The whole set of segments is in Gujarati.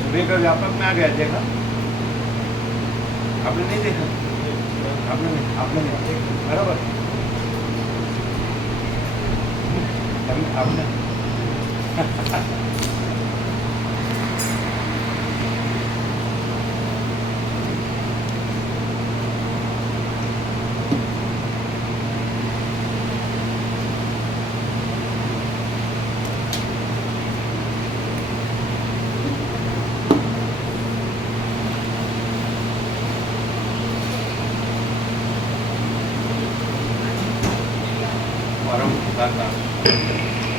सूर्य का व्यापक में आ गया, देखा आपने? नहीं देखा? आपने नहीं बराबर आपने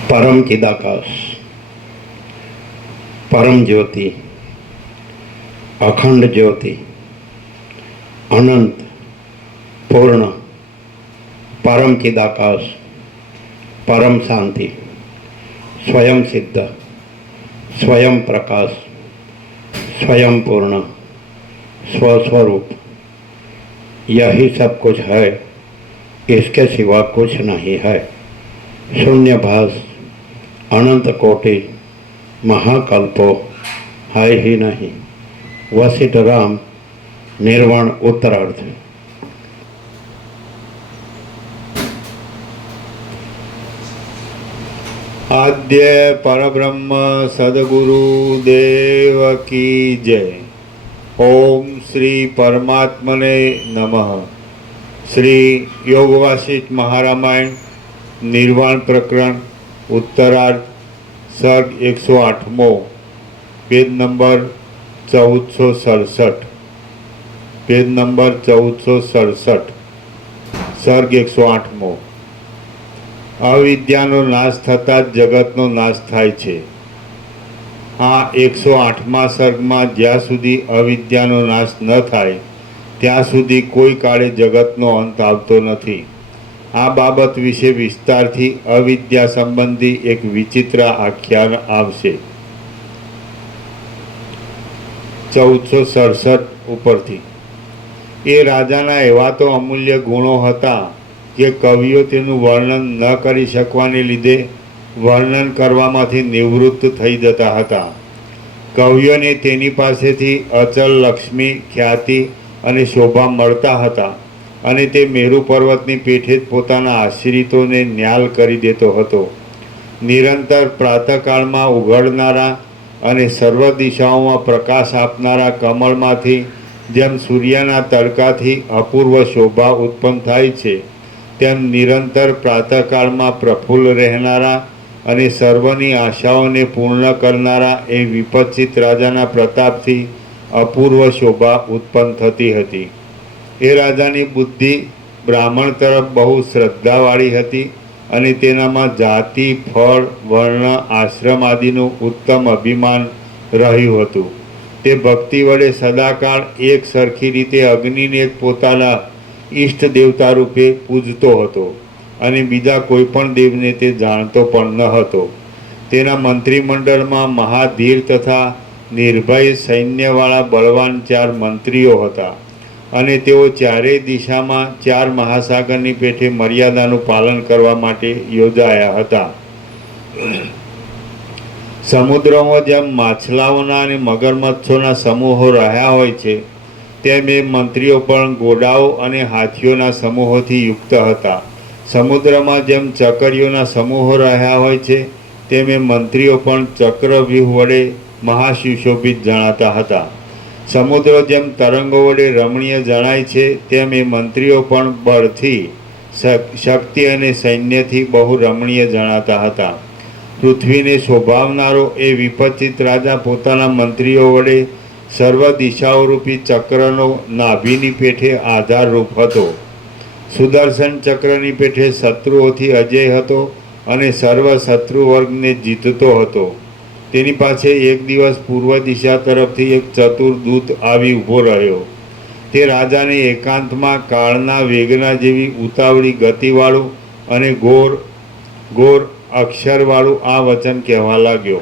परम चिदाकाश, परम ज्योति, अखंड ज्योति, अनंत पूर्ण, परम चिदाकाश, परम शांति, स्वयं सिद्ध, स्वयं प्रकाश, स्वयं पूर्ण, स्वस्वरूप, यही सब कुछ है, इसके सिवा कुछ नहीं है। शून्य भास, अनंत कोटि, महाकल्पो है ही नहीं। वशिष्ठ राम, निर्वाण उत्तरार्ध। आद्य परब्रह्म सद्गुरु देव की जय। ओम श्री परमात्मने नमः। श्री योग वासिष्ठ महारामायण निर्वाण प्रकरण उत्तरार्ध, सर्ग 108मो, पेज नंबर 1467, पेज नंबर 1467, सर्ग 108मो। अविद्याનો નાશ થતાં જ જગતનો નાશ થાય છે। આ 108મા સર્ગમાં જ્યાં સુધી અવિદ્યાનો નાશ ન થાય ત્યાં સુધી કોઈ કાળે જગતનો અંત આવતો નથી। આ બાબત વિશે વિસ્તારથી અવિદ્યા સંબંધી એક વિચિત્ર આખ્યાન આવશે। 1467 ઉપરથી। એ રાજાના એવા તો અમૂલ્ય ગુણો હતા કે કવિઓ તેનું વર્ણન ન કરી શકવાને લીધે વર્ણન કરવામાંથી નિવૃત્ત થઈ જતા હતા। કવિઓને તેની પાસેથી અચલ લક્ષ્મી, ખ્યાતિ અને શોભા મળતા હતા અને તે મેરુ પર્વતની પેઠે જ પોતાના આશ્રિતોને ન્યાલ કરી દેતો હતો। નિરંતર પ્રાતઃકાળમાં ઉઘડનારા અને સર્વ દિશાઓમાં પ્રકાશ આપનારા કમળમાંથી જેમ સૂર્યના તડકાથી અપૂર્વ શોભા ઉત્પન્ન થાય છે, તેમ નિરંતર પ્રાતઃકાળમાં પ્રફુલ્લ રહેનારા અને સર્વની આશાઓને પૂર્ણ કરનારા એ વિપચિત રાજાના પ્રતાપથી અપૂર્વ શોભા ઉત્પન્ન થતી હતી। એ રાજાની બુદ્ધિ બ્રાહ્મણ તરફ બહુ શ્રદ્ધાવાળી હતી અને તેનામાં જાતિ, ફળ, વર્ણ, આશ્રમ આદિનું ઉત્તમ અભિમાન રહ્યું હતું। તે ભક્તિ વડે સદાકાળ એક સરખી રીતે અગ્નિને પોતાના ઈષ્ટ દેવતા રૂપે પૂજતો હતો અને બીજા કોઈ પણ દેવને તે જાણતો પણ ન હતો। તેના મંત્રીમંડળમાં મહાધીર તથા નિર્ભય સૈન્યવાળા બળવાન 4 મંત્રીઓ હતા અને તેઓ ચારેય દિશામાં 4 મહાસાગરની પેઠે મર્યાદાનું પાલન કરવા માટે યોજાયા હતા। સમુદ્રમાં જેમ માછલાઓના અને મગરમચ્છોના સમૂહો રહ્યા હોય છે, તેમ એ મંત્રીઓ પણ ઘોડાઓ અને હાથીઓના સમૂહોથી યુક્ત હતા। સમુદ્રમાં જેમ ચકરીઓના સમૂહો રહ્યા હોય છે, તેમ એ મંત્રીઓ પણ ચક્રવ્યૂહ વડે મહાસુશોભિત જણાતા હતા। સમુદ્ર જેમ તરંગો વડે રમણીય જણાય છે, તેમ એ મંત્રીઓ પણ બળથી, શક્તિ અને સૈન્યથી બહુ રમણીય જણાતા હતા। પૃથ્વીને શોભાવનારો એ વિપચિત રાજા પોતાના મંત્રીઓ વડે સર્વ દિશાઓ રૂપી ચક્રનો નાભીની પેઠે આધારરૂપ હતો। સુદર્શન ચક્રની પેઠે શત્રુઓથી અજય હતો અને સર્વ શત્રુ વર્ગને જીતતો હતો। તેની પાસે એક દિવસ પૂર્વ દિશા તરફથી એક ચતુર દૂત આવી ઊભો રહ્યો. તે રાજાને એકાંતમાં કાળના વેગના જેવી ઉતાવળી ગતિવાળું અને ઘોર ઘોર અક્ષરવાળું આ વચન કહેવા લાગ્યો.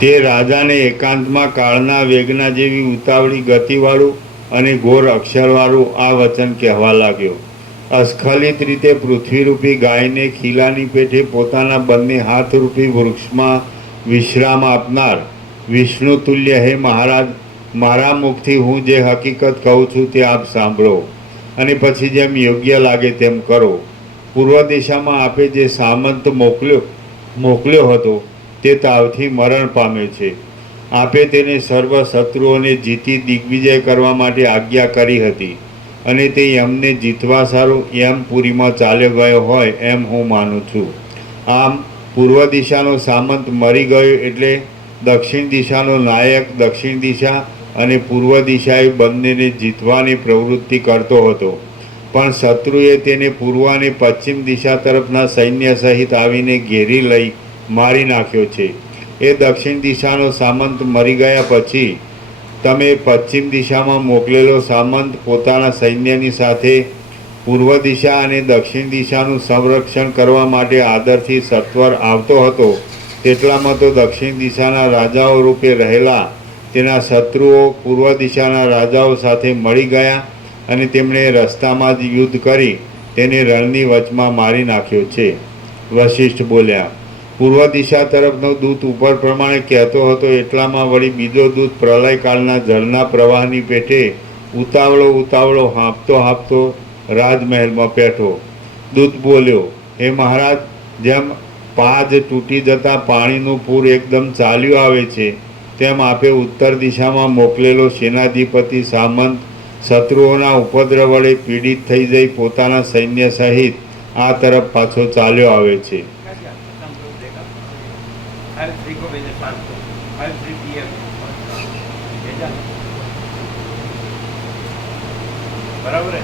તે રાજાને એકાંતમાં કાળના વેગના જેવી ઉતાવળી ગતિવાળું અને ઘોર અક્ષરવાળું આ વચન કહેવા લાગ્યો. અસ્ખલિત રીતે પૃથ્વીરૂપી ગાયને ખીલાની પેઠે પોતાના બંને હાથરૂપી વૃક્ષમાં વિશ્રામ આપનાર વિષ્ણુ તુલ્ય હે મહારાજ, મારા મુખથી હું જે હકીકત કહું છું તે આપ સાંભળો અને પછી જેમ યોગ્ય લાગે તેમ કરો. પૂર્વ દિશામાં આપે જે સામંત મોકલ્યો હતો તે તાવથી મરણ પામે છે. આપે તેને સર્વ શત્રુઓને જીતી દિગ્વિજય કરવા માટે આજ્ઞા કરી હતી અને તે એમને જીતવા સારું યમપુરીમાં ચાલ્યો ગયો હોય એમ હું માનું છું. આમ પૂર્વ દિશાનો સામંત મરી ગયો એટલે દક્ષિણ દિશાનો નાયક દક્ષિણ દિશા અને પૂર્વ દિશાએ બંનેને જીતવાની પ્રવૃત્તિ કરતો હતો, પણ શત્રુએ તેને પૂર્વ અને પશ્ચિમ દિશા તરફના સૈન્ય સહિત આવીને ઘેરી લઈ મારી નાખ્યો છે. એ દક્ષિણ દિશાનો સામંત મરી ગયા પછી તમે પશ્ચિમ દિશામાં મોકલેલો સામંત પોતાના સૈન્યની સાથે પૂર્વ દિશા અને દક્ષિણ દિશાનું સંરક્ષણ કરવા માટે આદરથી સત્વર આવતો હતો. તેટલામાં તો દક્ષિણ દિશાના રાજાઓ રૂપે રહેલા તેના શત્રુઓ પૂર્વ દિશાના રાજાઓ સાથે મળી ગયા અને તેમણે રસ્તામાં જ યુદ્ધ કરી તેને રણની વચમાં મારી નાખ્યો છે. વશિષ્ઠ બોલ્યા, પૂર્વ દિશા તરફનો દૂત ઉપર પ્રમાણે કહેતો હતો એટલામાં વળી બીજો દૂત પ્રલયકાળના જળના પ્રવાહની પેઠે ઉતાવળો હાંફતો રાજમહેલમાં બેઠો. દૂત બોલ્યો, હે મહારાજ, જેમ પાજ તૂટી જતાં પાણીનું પૂર એકદમ ચાલ્યું આવે છે તેમ આપે ઉત્તર દિશામાં મોકલેલો સેનાધિપતિ સામંત શત્રુઓના ઉપદ્રવ વડે પીડિત થઈ જઈ પોતાના સૈન્ય સહિત આ તરફ પાછો ચાલ્યો આવે છે. બરાબર.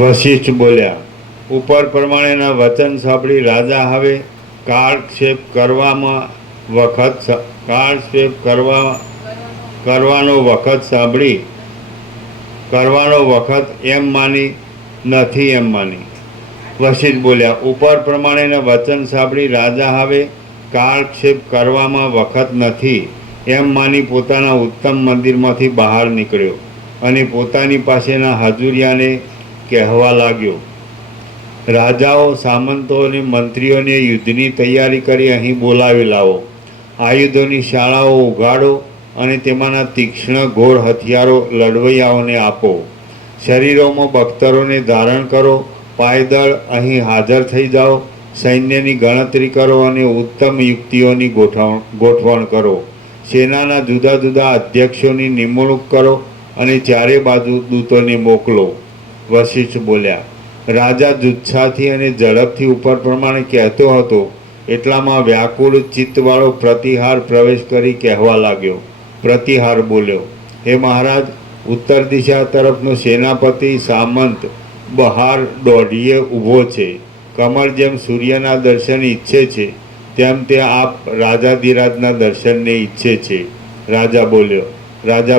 વશિષ્ઠ બોલ્યા, ઉપર પ્રમાણેના વચન સાંભળી રાજા હવે કાળક્ષેપ કરવાનો વખત એમ માની નથી એમ માની. વશિષ્ઠ બોલ્યા, ઉપર પ્રમાણેના વચન સાંભળી રાજા હવે કાળક્ષેપ કરવામાં વખત નથી એમ માની પોતાના ઉત્તમ મંદિરમાંથી બહાર નીકળ્યો અને પોતાની પાસેના હજુરિયાને કહેવા લાગ્યો, રાજાઓ, સામંતો અને મંત્રીઓને યુદ્ધની તૈયારી કરી અહીં બોલાવી લાવો. આયુધોની શાળાઓ ઉઘાડો અને તેમાંના તીક્ષ્ણ ઘોર હથિયારો લડવૈયાઓને આપો. શરીરોમાં બખ્તરોને ધારણ કરો. પાયદળ અહીં હાજર થઈ જાઓ. સૈન્યની ગણતરી કરો અને ઉત્તમ યુક્તિઓની ગોઠવણ કરો. સેનાના જુદા જુદા અધ્યક્ષોની નિમણૂક કરો અને ચારે બાજુ દૂતોને મોકલો. વશિષ્ઠ બોલ્યા, રાજા જુસ્સાથી અને ઝડપથી ઉપર પ્રમાણે કહેતો હતો એટલામાં વ્યાકુળ ચિત્તવાળો પ્રતિહાર પ્રવેશ કરી કહેવા લાગ્યો. પ્રતિહાર બોલ્યો, હે મહારાજ, ઉત્તર દિશા તરફનો સેનાપતિ સામંત બહાર દોઢીએ ઊભો છે. કમળ જેમ સૂર્યના દર્શન ઈચ્છે છે તેમ તે આપ રાજાધિરાજના દર્શનને ઈચ્છે છે. રાજા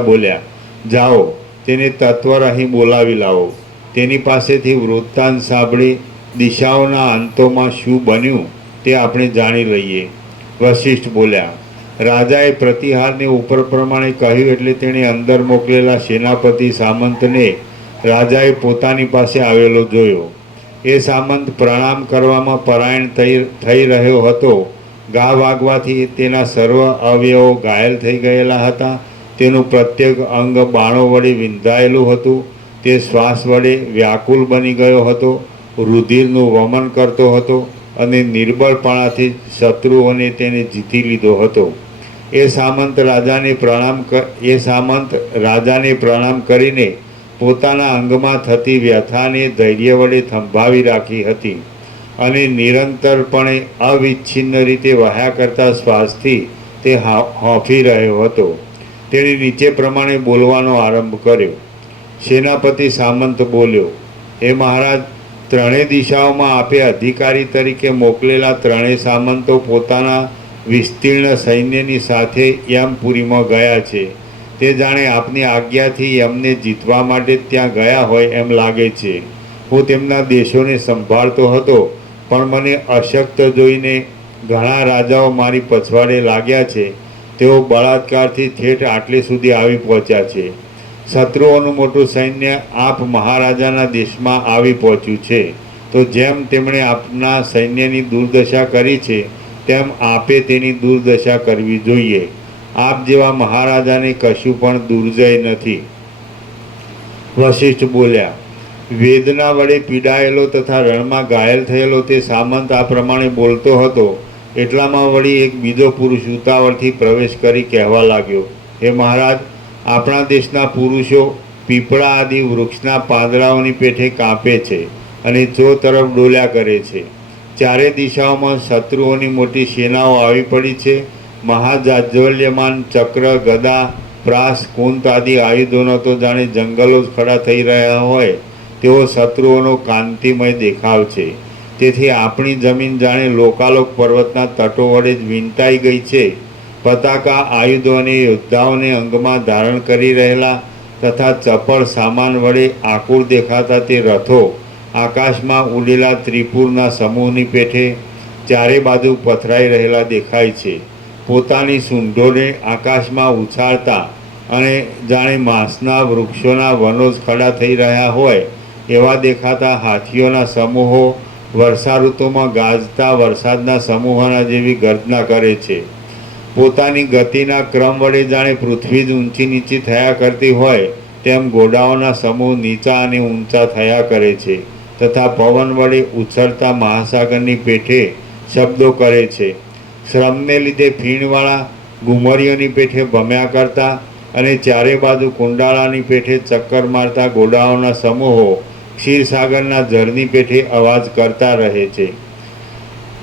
બોલ્યા, જાઓ, તેને તત્વર અહીં બોલાવી લાવો. તેની પાસેથી વૃત્તાંત સાંભળી દિશાઓના અંતોમાં શું બન્યું તે આપણે જાણી લઈએ. વશિષ્ઠ બોલ્યા, રાજાએ પ્રતિહારને ઉપર પ્રમાણે કહ્યું એટલે તેણે અંદર મોકલેલા સેનાપતિ સામંતને રાજાએ પોતાની પાસે આવેલો જોયો. એ સામંત પ્રણામ કરવામાં પરાયણ થઈ રહ્યો હતો. ઘા વાગવાથી તેના સર્વ અવયવો ઘાયલ થઈ ગયેલા હતા. તેનું પ્રત્યેક અંગ બાણો વડે વિંધાયેલું હતું. તે શ્વાસ વડે વ્યાકુલ બની ગયો હતો, રુધિરનું વમન કરતો હતો અને નિર્બળપણાથી શત્રુઓને તેને જીતી લીધો હતો. એ સામંત રાજાને પ્રણામ કરીને પોતાના અંગમાં થતી વ્યથાને ધૈર્ય વડે થંભાવી રાખી હતી અને નિરંતરપણે અવિચ્છિન્ન રીતે વહ્યા કરતા શ્વાસથી તે હોંફી રહ્યો હતો. તેણે નીચે પ્રમાણે બોલવાનો આરંભ કર્યો. સેનાપતિ સામંત બોલ્યો, હે મહારાજ, ત્રણેય દિશાઓમાં આપે અધિકારી તરીકે મોકલેલા ત્રણેય સામંતો પોતાના વિસ્તીર્ણ સૈન્યની સાથે યમપુરીમાં ગયા છે. તે જાણે આપની આજ્ઞાથી યમને જીતવા માટે ત્યાં ગયા હોય એમ લાગે છે. હું તેમના દેશોને સંભાળતો હતો, પણ મને અશક્ત જોઈને ઘણા રાજાઓ મારી પછવાડે લાગ્યા છે. તેઓ બળાત્કારથી ઠેઠ આટલે સુધી આવી પહોંચ્યા છે. શત્રુઓનું મોટું સૈન્ય આપ મહારાજાના દેશમાં આવી પહોંચ્યું છે. તો જેમ તેમણે આપના સૈન્યની દુર્દશા કરી છે, તેમ આપે તેની દુર્દશા કરવી જોઈએ. આપ જેવા મહારાજાને કશું પણ દુર્જય નથી. વશિષ્ઠ બોલ્યા, વેદના વડે પીડાયેલો તથા રણમાં ઘાયલ થયેલો તે સામંત આ પ્રમાણે બોલતો હતો. એટલામાં વળી એક બીજો પુરુષ ઉતાવળથી પ્રવેશ કરી કહેવા લાગ્યો, હે મહારાજ, આપણા દેશના પુરુષો પીપળા આદિ વૃક્ષના પાંદડાઓની પેઠે કાપે છે અને ચો તરફ ડોલ્યા કરે છે. ચારે દિશાઓમાં શત્રુઓની મોટી સેનાઓ આવી પડી છે. મહાજાજ્વલ્યમાન ચક્ર, ગદા, પ્રાસ, કુંત આદિ આયુધોનો તો જાણે જંગલો જ ખડા થઈ રહ્યા હોય તેવો શત્રુઓનો કાંતિમય દેખાવ છે. તેથી આપણી જમીન જાણે લોકાલોક પર્વતના તટો વડે જ વીંટાઈ ગઈ છે. પતાકા, આયુધો અને યોદ્ધાઓને અંગમાં ધારણ કરી રહેલા તથા ચપળ સામાન વડે આકુળ દેખાતા તે રથો આકાશમાં ઉડેલા ત્રિપુરના સમૂહની પેઠે ચારે બાજુ પથરાઈ રહેલા દેખાય છે. પોતાની સૂંઢોને આકાશમાં ઉછાળતા અને જાણે માંસના વૃક્ષોના વનો જ ખડા થઈ રહ્યા હોય એવા દેખાતા હાથીઓના સમૂહો વર્ષા ઋતુમાં ગાજતા વરસાદના સમૂહોના જેવી ગર્જના કરે છે. પોતાની ગતિના ક્રમ વડે જાણે પૃથ્વી જ ઊંચી નીચી થયા કરતી હોય તેમ ઘોડાઓના સમૂહ નીચા અને ઊંચા થયા કરે છે તથા પવન વડે ઉછળતા મહાસાગરની પેઠે શબ્દો કરે છે. શ્રમને લીધે ફીણવાળા ઘુમરીઓની પેઠે ભમ્યા કરતા અને ચારે બાજુ કુંડાળાની પેઠે ચક્કર મારતા ઘોડાઓના સમૂહો ક્ષીરસાગરના ઝરની પેઠે અવાજ કરતા રહે છે.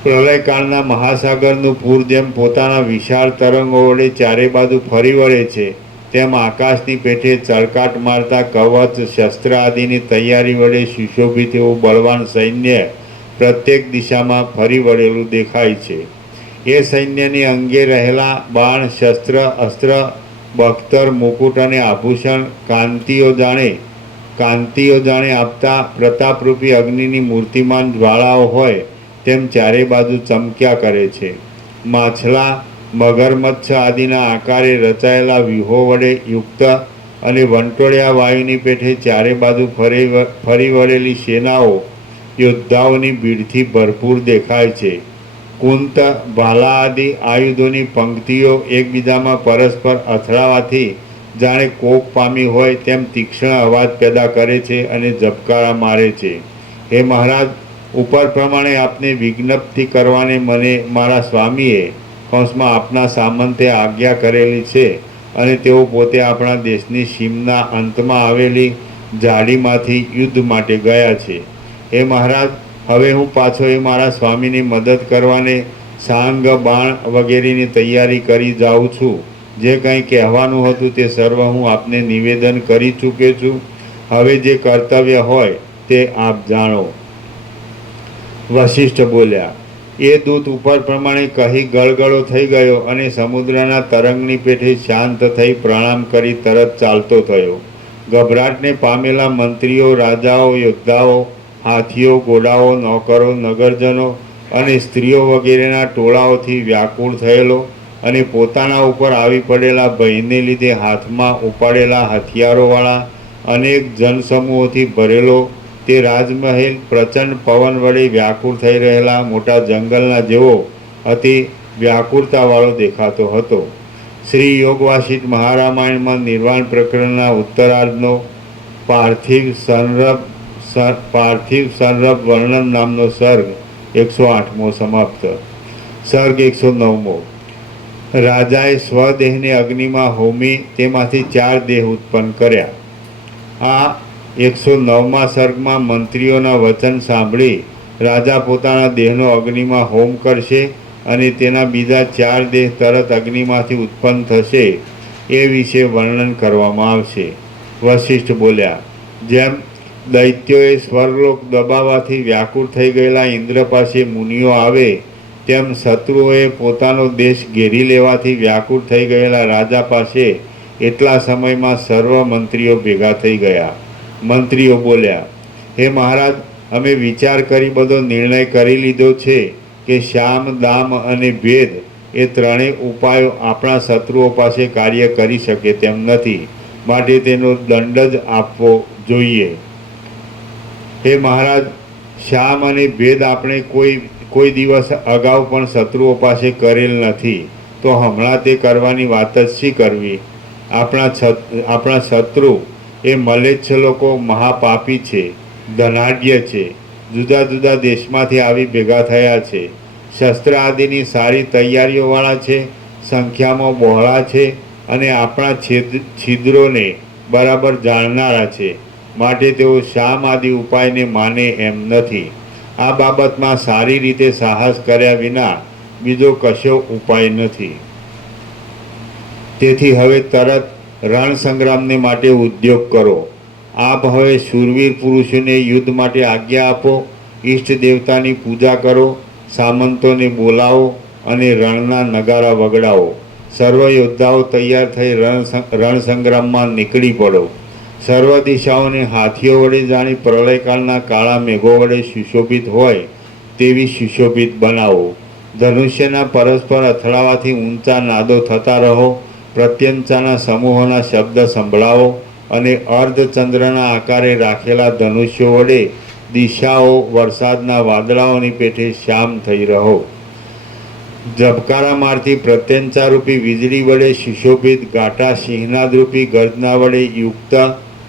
પ્રલયકાળના મહાસાગરનું પૂર જેમ પોતાના વિશાળ તરંગો વડે ચારે બાજુ ફરી વળે છે, તેમ આકાશની પેઠે ચળકાટ મારતા કવચ, શસ્ત્ર આદિની તૈયારી વડે સુશોભિત એવું બળવાન સૈન્ય પ્રત્યેક દિશામાં ફરી વળેલું દેખાય છે. એ સૈન્યની અંગે રહેલા બાણ, શસ્ત્ર, અસ્ત્ર, બખ્તર, મુકુટ અને આભૂષણ કાંતિઓ જાણે આપતા પ્રતાપરૂપી અગ્નિની મૂર્તિમાન જ્વાળાઓ હોય તેમ ચારે બાજુ ચમક્યા કરે છે. માછલા, મગરમચ્છ આદિના આકારે રચાયેલા વ્યૂહો વડે યુક્ત અને વંટોળિયા વાયુની પેઠે ચારે બાજુ ફરી વળેલી સેનાઓ યોદ્ધાઓની ભીડથી ભરપૂર દેખાય છે. કુંત, ભાલા આદિ આયુધોની પંક્તિઓ એકબીજામાં પરસ્પર અથડાવાથી જાણે કોક પામી હોય તેમ તીક્ષ્ણ અવાજ પેદા કરે છે અને ઝબકારા મારે છે. હે મહારાજ, ઉપર પ્રમાણે આપને વિજ્ઞપ્તિ કરવાને મને મારા સ્વામીએ કૌંસમાં આપના સામંતે આજ્ઞા કરેલી છે અને તેઓ પોતે આપણા દેશની સીમના અંતમાં આવેલી ઝાડીમાંથી યુદ્ધ માટે ગયા છે. હે મહારાજ, હવે હું પાછો એ મારા સ્વામીની મદદ કરવાને સાંગ, બાણ વગેરેની તૈયારી કરી જાઉં છું. જે કંઈ કહેવાનું હતું તે સર્વ હું આપને નિવેદન કરી ચૂક્યો છું. હવે જે કર્તવ્ય હોય તે આપ જાણો. વશિષ્ઠ બોલ્યા, એ દૂત ઉપર પ્રમાણે કહી ગળગળો થઈ ગયો અને સમુદ્રના તરંગની પેઠે શાંત થઈ પ્રણામ કરી તરત ચાલતો થયો. ગભરાટને પામેલા મંત્રીઓ, રાજાઓ, યોદ્ધાઓ, હાથીઓ, ઘોડાઓ, નોકરો, નગરજનો અને સ્ત્રીઓ વગેરેના ટોળાઓથી વ્યાકુળ થયેલો અને પોતાના ઉપર આવી પડેલા ભયને લીધે હાથમાં ઉપાડેલા હથિયારોવાળા અનેક જનસમૂહોથી ભરેલો તે રાજમહેલ પ્રચંડ પવન વડે વ્યાકુળ થઈ રહેલા મોટા જંગલના જેવો અતિ વ્યાકુળતાવાળો દેખાતો હતો. શ્રી યોગ વાસિષ્ઠ મહારામાયણમાં નિર્વાણ પ્રકરણના ઉત્તરાર્ધનો પાર્થિવ સંરભ વર્ણન નામનો સર્ગ 108મો સમાપ્ત. સર્ગ 109મો. રાજાએ સ્વદેહને અગ્નિમાં હોમી તેમાંથી 4 દેહ ઉત્પન્ન કર્યા. આ 109મા સર્ગમાં મંત્રીઓના વચન સાંભળી રાજા પોતાના દેહનો અગ્નિમાં હોમ કરશે અને તેના બીજા 4 દેહ તરત અગ્નિમાંથી ઉત્પન્ન થશે એ વિશે વર્ણન કરવામાં આવશે. વશિષ્ઠ બોલ્યા, જેમ દૈત્યોએ સ્વર્ગલોક દબાવવાથી વ્યાકુળ થઈ ગયેલા ઇન્દ્ર પાસે મુનિઓ આવે, તેમ શત્રુઓએ પોતાનો દેશ ઘેરી લેવાથી વ્યાકુળ થઈ ગયેલા રાજા પાસે એટલા સમયમાં સર્વ મંત્રીઓ ભેગા થઈ ગયા. મંત્રીઓ બોલ્યા, હે મહારાજ, અમે વિચાર કરી બધો નિર્ણય કરી લીધો છે કે શામ, દામ અને ભેદ એ ત્રણેય ઉપાયો આપણા શત્રુઓ પાસે કાર્ય કરી શકે તેમ નથી, માટે તેનો દંડ જ આપવો જોઈએ. હે મહારાજ, શામ અને ભેદ આપણે કોઈ દિવસ અગાઉ પણ શત્રુઓ પાસે કરેલ નથી, તો હમણાં તે કરવાની વાત જ શી કરવી? આપણા શત્રુ એ મલેચ્છ લોકો મહાપાપી છે, ધનાઢ્ય છે, જુદા જુદા દેશમાંથી આવી ભેગા થયા છે, શસ્ત્ર આદિની સારી તૈયારીઓવાળા છે, સંખ્યામાં બહોળા છે અને આપણા છિદ્રોને બરાબર જાણનારા છે, માટે તેઓ શામ આદિ ઉપાયને માને એમ નથી. આ બાબતમાં સારી રીતે સાહસ કર્યા વિના બીજો કશો ઉપાય નથી. તેથી હવે તરત રણ સંગ્રામને માટે ઉદ્યોગ કરો. આપ હવે શૂરવીર પુરુષોને યુદ્ધ માટે આજ્ઞા આપો, ઈષ્ટ દેવતાની પૂજા કરો, સામંતોને બોલાવો અને રણના નગારા વગડાવો. સર્વ યોદ્ધાઓ તૈયાર થઈ રણ સંગ્રામમાં નીકળી પડો. સર્વ દિશાઓને હાથીઓ વડે જાણી પ્રલયકાળના કાળા મેઘો વડે સુશોભિત હોય તેવી સુશોભિત બનાવો. ધનુષ્યના પરસ્પર અથડાવાથી ઊંચા નાદો થતા રહો. પ્રત્યંચાના સમૂહોના શબ્દ સંભળાવો અને અર્ધચંદ્રના આકારે રાખેલા ધનુષ્યો વડે દિશાઓ વરસાદના વાદળાઓની પેઠે શ્યામ થઈ રહો. ઝબકારા મારતી પ્રત્યંચારૂપી વીજળી વડે સુશોભિત ગાટા સિંહનાદરૂપી ગર્જના વડે યુક્ત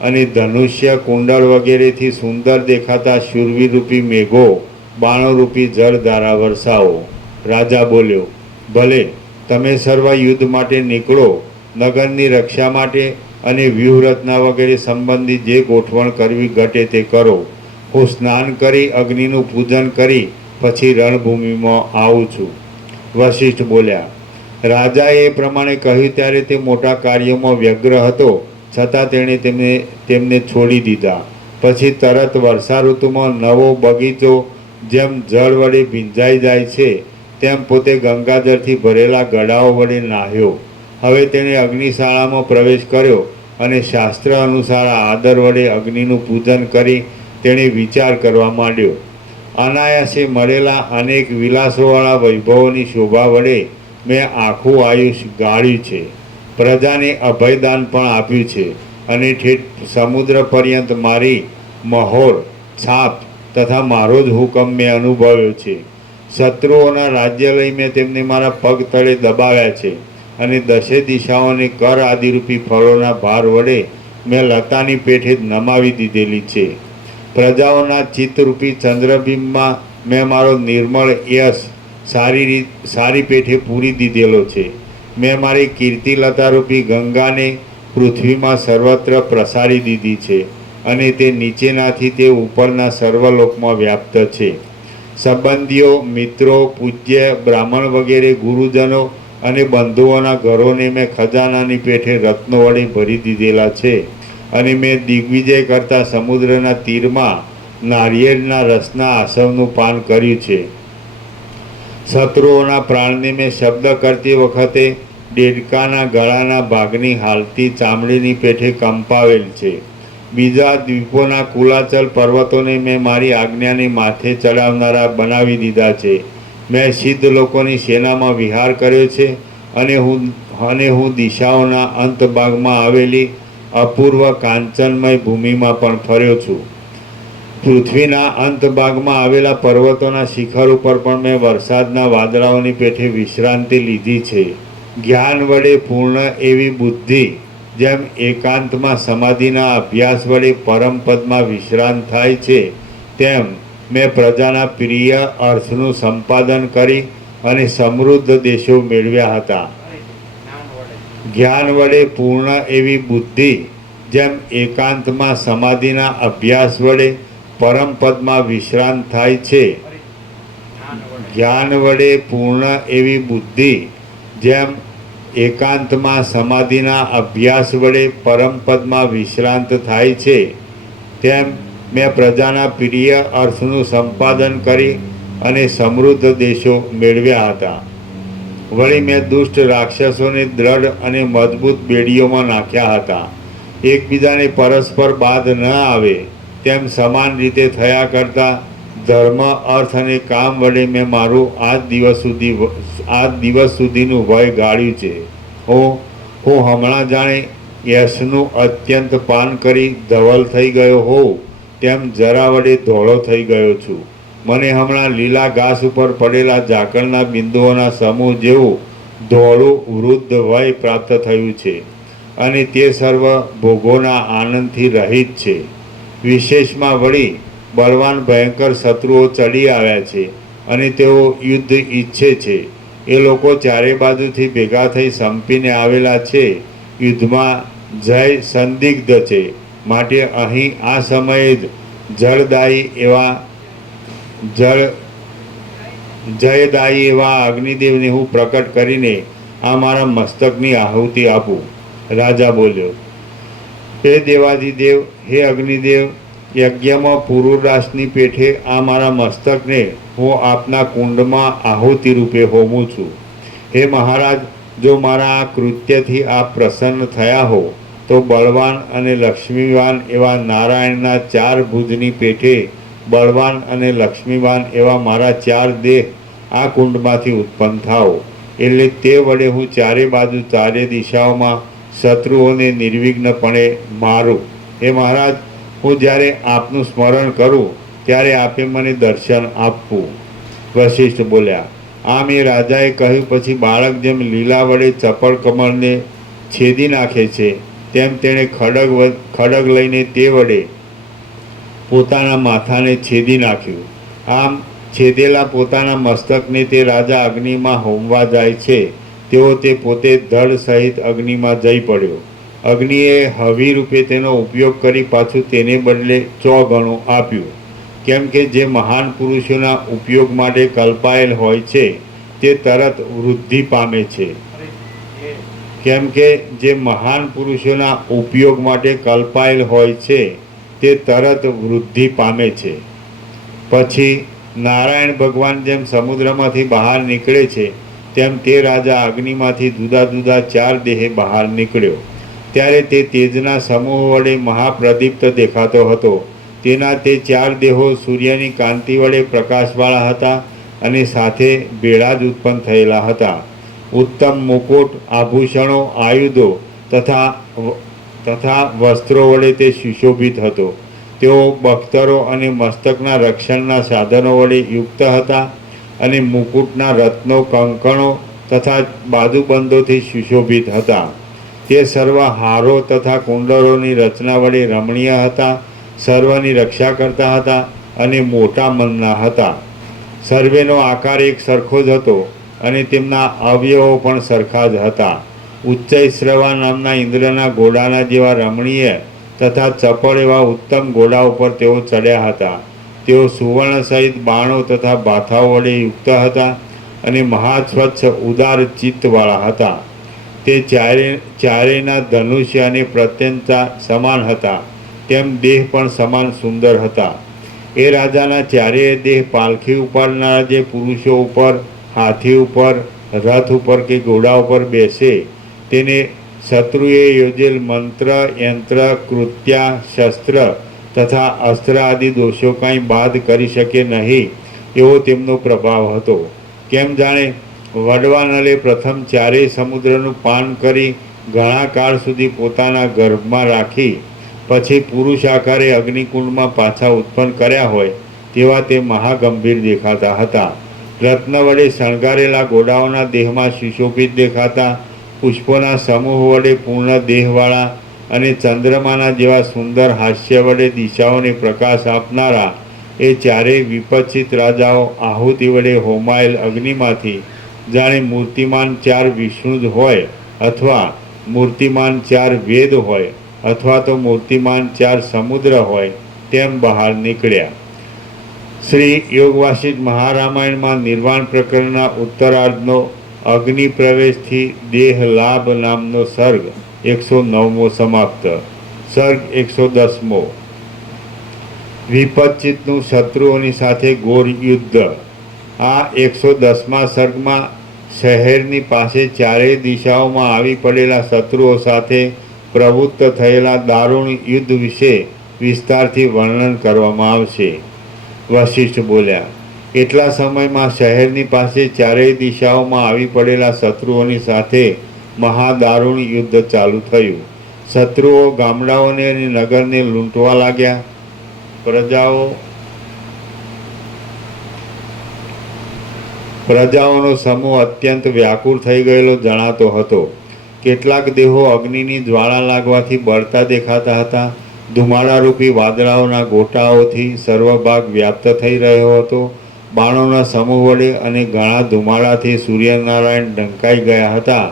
અને ધનુષ્ય, કુંડળ વગેરેથી સુંદર દેખાતા શૂરવીરરૂપી મેઘો બાણોરૂપી જળધારા વરસાવો. રાજા બોલ્યો, ભલે, તમે સર્વ યુદ્ધ માટે નીકળો. નગરની રક્ષા માટે અને વ્યૂહરચના વગેરે સંબંધી જે ગોઠવણ કરવી ઘટે તે કરો. હું સ્નાન કરી અગ્નિનું પૂજન કરી પછી રણભૂમિમાં આવું છું. વશિષ્ઠ બોલ્યા, રાજાએ એ પ્રમાણે કહ્યું ત્યારે તે મોટા કાર્યોમાં વ્યગ્ર હતો, છતાં તેણે તેમને છોડી દીધા. પછી તરત વર્ષા ઋતુમાં નવો બગીચો જેમ જળ વડે ભીંજાઈ જાય છે તેમ પોતે ગંગાજળથી ભરેલા ગડાઓ વડે નાહ્યો. હવે તેણે અગ્નિશાળામાં પ્રવેશ કર્યો અને શાસ્ત્ર અનુસાર આદર વડે અગ્નિનું પૂજન કરી તેણે વિચાર કરવા માંડ્યો. અનાયાસે મળેલા અનેક વિલાસોવાળા વૈભવોની શોભા વડે મેં આખું આયુષ ગાળ્યું છે, પ્રજાને અભયદાન પણ આપ્યું છે અને ઠેઠ સમુદ્ર પર્યંત મારી મહોર, છાપ તથા મારો જ હુકમ મેં અનુભવ્યો છે. શત્રુઓના રાજ્ય લઈ મેં તેમને મારા પગ તળે દબાવ્યા છે અને 10 દિશાઓને કર આદિરૂપી ફળોના ભાર વડે મેં લતાની પેઠે જ નમાવી દીધેલી છે. પ્રજાઓના ચિત્તરૂપી ચંદ્રબિંબમાં મેં મારો નિર્મળ યશ સારી પેઠે પૂરી દીધેલો છે. મેં મારી કીર્તિલતારૂપી ગંગાને પૃથ્વીમાં સર્વત્ર પ્રસારી દીધી છે અને તે નીચેનાથી તે ઉપરના સર્વલોકમાં વ્યાપ્ત છે. સંબંધીઓ, મિત્રો, પૂજ્ય બ્રાહ્મણ વગેરે ગુરુજનો અને બંધુઓના ઘરોને મેં ખજાનાની પેઠે રત્નો વડે ભરી દીધેલા છે અને મેં દિગ્વિજય કરતા સમુદ્રના તીરમાં નારિયેળના રસના આસવનું પાન કર્યું છે. શત્રુઓના પ્રાણને મેં શબ્દ કરતી વખતે દેડકાના ગળાના ભાગની હાલતી ચામડીની પેઠે કંપાવેલ છે. બીજા દ્વીપોના કુલાચલ પર્વતોને મેં મારી આજ્ઞાને માથે ચડાવનારા બનાવી દીધા છે. મેં સિદ્ધ લોકોની સેનામાં વિહાર કર્યો છે અને હું દિશાઓના અંત ભાગમાં આવેલી અપૂર્વ કાંચનમય ભૂમિમાં પણ ફર્યો છું. પૃથ્વીના અંત ભાગમાં આવેલા પર્વતોના શિખર ઉપર પણ મેં વરસાદના વાદળાઓની પેઠે વિશ્રાંતિ લીધી છે. જ્ઞાન વડે પૂર્ણ એવી બુદ્ધિ જેમ એકાંતમાં સમાધિના અભ્યાસ વડે પરમપદમાં વિશ્રાંત થાય છે, તેમ મેં પ્રજાના પ્રિય અર્થનું સંપાદન કરી અને સમૃદ્ધ દેશો મેળવ્યા હતા. જ્ઞાન વડે પૂર્ણ એવી બુદ્ધિ જેમ એકાંતમાં સમાધિના અભ્યાસ વડે પરમપદમાં વિશ્રાંત થાય છે, જ્ઞાન વડે પૂર્ણ એવી બુદ્ધિ જેમ એકાંતમાં સમાધિના અભ્યાસ વડે પરમપદમાં વિશ્રાંત થાય છે, તેમ મેં પ્રજાના પ્રિય અર્થનું સંપાદન કરી અને સમૃદ્ધ દેશો મેળવ્યા હતા. વળી મેં દુષ્ટ રાક્ષસોને દ્રઢ અને મજબૂત બેડીઓમાં નાખ્યા હતા. એકબીજાને પરસ્પર બાદ ન આવે તેમ સમાન રીતે થયા કરતા ધર્મ, અર્થ અને કામ વડે મેં મારું આજ દિવસ સુધીનું વય ગાળ્યું છે. હું હમણાં જાણે યશનું અત્યંત પાન કરી ધવલ થઈ ગયો હોઉં તેમ જરા વડે ધોળો થઈ ગયો છું. મને હમણાં લીલા ઘાસ ઉપર પડેલા ઝાકળના બિંદુઓના સમૂહ જેવું ધોળું વૃદ્ધ વય પ્રાપ્ત થયું છે અને તે સર્વ ભોગોના આનંદથી રહિત છે. વિશેષમાં વળી બળવાન ભયંકર શત્રુઓ ચડી આવ્યા છે અને તેઓ યુદ્ધ ઈચ્છે છે. એ લોકો ચારે બાજુથી ભેગા થઈ સંપીને આવેલા છે. યુદ્ધમાં જય સંદિગ્ધ છે. માટે અહીં આ સમયે જ જયદાયી એવા અગ્નિદેવને હું પ્રકટ કરીને આ મારા મસ્તકની આહુતિ આપું. રાજા બોલ્યો, હે દેવાધિદેવ, હે અગ્નિદેવ, યજ્ઞમાં પુરુરાસની પેઠે આ મારા મસ્તકને હું આપના કુંડમાં આહુતિ રૂપે હોમું છું. હે મહારાજ, જો મારા આ કૃત્યથી આપ પ્રસન્ન થયા હો તો બળવાન અને લક્ષ્મીવાન એવા નારાયણના 4 ભુજની પેઠે બળવાન અને લક્ષ્મીવાન એવા મારા 4 દેહ આ કુંડમાંથી ઉત્પન્ન થાઓ. એટલે તે વડે હું ચારે બાજુ ચારે દિશાઓમાં શત્રુઓને નિર્વિઘ્નપણે મારું. હે મહારાજ, હું જ્યારે આપનું સ્મરણ કરું ત્યારે આપે મને દર્શન આપવું. વશિષ્ઠ બોલ્યા, આમ એ રાજાએ કહ્યું પછી બાળક જેમ લીલા વડે ચપળ કમળને છેદી નાખે છે તેમ તેણે ખડગ લઈને તે વડે પોતાના માથાને છેદી નાખ્યું. આમ છેદેલા પોતાના મસ્તકને તે રાજા અગ્નિમાં હોમવા જાય છે તેવો તે પોતે ધડ સહિત અગ્નિમાં જઈ પડ્યો. અગ્નિએ હવી રૂપે તેનો ઉપયોગ કરી પાછું તેને બદલે 100 ગણું આપ્યું. કેમ કે જે મહાન પુરુષોના ઉપયોગ માટે કલ્પાયેલ હોય છે તે તરત વૃદ્ધિ પામે છે. પછી નારાયણ ભગવાન જેમ સમુદ્રમાંથી બહાર નીકળે છે તેમ તે રાજા અગ્નિમાંથી જુદા જુદા 4 દેહે બહાર નીકળ્યો. ત્યારે તે તેજના સમૂહ વડે મહાપ્રદીપ્ત દેખાતો હતો. તેના તે 4 દેહો સૂર્યની કાંતિ વડે પ્રકાશવાળા હતા અને સાથે ભેળા જ ઉત્પન્ન થયેલા હતા. ઉત્તમ મુકુટ, આભૂષણો, આયુધો તથા વસ્ત્રો વડે તે સુશોભિત હતો. તેઓ બખ્તરો અને મસ્તકના રક્ષણના સાધનો વડે યુક્ત હતા અને મુકુટના રત્નો, કંકણો તથા બાજુબંધોથી સુશોભિત હતા. તે સર્વ હારો તથા કુંડળોની રચના વડે રમણીય હતા, સર્વની રક્ષા કરતા હતા અને મોટા મનના હતા. સર્વેનો આકાર એક સરખો જ હતો અને તેમના અવયવો પણ સરખા જ હતા. ઉચ્ચૈશ્રવા નામના ઇન્દ્રના ઘોડાના જેવા રમણીય તથા ચપળ એવા ઉત્તમ ઘોડા ઉપર તેઓ ચડ્યા હતા. તેઓ સુવર્ણ સહિત બાણો તથા ભાથાઓ વડે યુક્ત હતા અને મહાસ્વચ્છ ઉદાર ચિત્તવાળા હતા. તે ચારેયના ધનુષ્ય અને પ્રત્યંતા સમાન હતા, તેમ દેહ પણ સમાન સુંદર હતા. એ રાજાના ચારેય દેહ પાલખી ઉપાડનારા જે પુરુષો ઉપર, હાથી ઉપર, રથ ઉપર કે ઘોડા ઉપર બેસે તેને શત્રુએ યોજેલ મંત્ર, યંત્ર, કૃત્યા, શસ્ત્ર તથા અસ્ત્ર આદિ દોષો કાંઈ બાદ કરી શકે નહીં એવો તેમનો પ્રભાવ હતો. કેમ જાણે વડવા નલે પ્રથમ 4 સમુદ્રનું પાન કરી ઘણા કાળ સુધી પોતાના ગર્ભમાં રાખી પછી પુરુષ આકારે અગ્નિકુંડમાં પાછા ઉત્પન્ન કર્યા હોય તેવા તે મહાગંભીર દેખાતા હતા. રત્ન વડે શણગારેલા ઘોડાઓના દેહમાં સુશોભિત દેખાતા, પુષ્પોના સમૂહ વડે પૂર્ણ દેહવાળા અને ચંદ્રમાના જેવા સુંદર હાસ્ય વડે દિશાઓને પ્રકાશ આપનારા એ ચારેય વિપચ્છિત રાજાઓ આહુતિ વડે હોમાયેલ અગ્નિમાંથી જાણે મૂર્તિમાન 4 વિષ્ણુ જ હોય, અથવા મૂર્તિમાન 4 વેદ હોય, અથવા તો મૂર્તિમાન 4 સમુદ્ર હોય તેમ બહાર નીકળ્યા. શ્રી યોગવાસિષ્ઠ મહારામાયણમાં નિર્વાણ પ્રકરણના ઉત્તરાર્ધનો અગ્નિ પ્રવેશથી દેહ લાભ નામનો સર્ગ 109મો સમાપ્ત. સર્ગ 110મો. વિપચ્છિતનું શત્રુઓની સાથે ઘોર યુદ્ધ. આ 110મા સર્ગમાં શહેરની પાસે ચારેય દિશાઓમાં આવી પડેલા શત્રુઓ સાથે પ્રવૃત્ત થયેલા દારૂણ યુદ્ધ વિશે વિસ્તારથી વર્ણન કરવામાં આવશે. વશિષ્ઠ બોલ્યા, એટલા સમયમાં શહેરની પાસે ચારેય દિશાઓમાં આવી પડેલા શત્રુઓની સાથે મહાદારૂણ યુદ્ધ ચાલુ થયું. શત્રુઓ ગામડાઓને અને નગરને લૂંટવા લાગ્યા. પ્રજાઓનો સમૂહ અત્યંત વ્યાકુળ થઈ ગયેલો જણાતો હતો. કેટલાક દેહો અગ્નિની જ્વાળા લાગવાથી બળતા દેખાતા હતા. ધુમાડારૂપી વાદળાઓના ગોટાઓથી સર્વભાગ વ્યાપ્ત થઈ રહ્યો હતો. બાણોના સમૂહ વડે અને ઘણા ધુમાડાથી સૂર્યનારાયણ ઢંકાઈ ગયા હતા.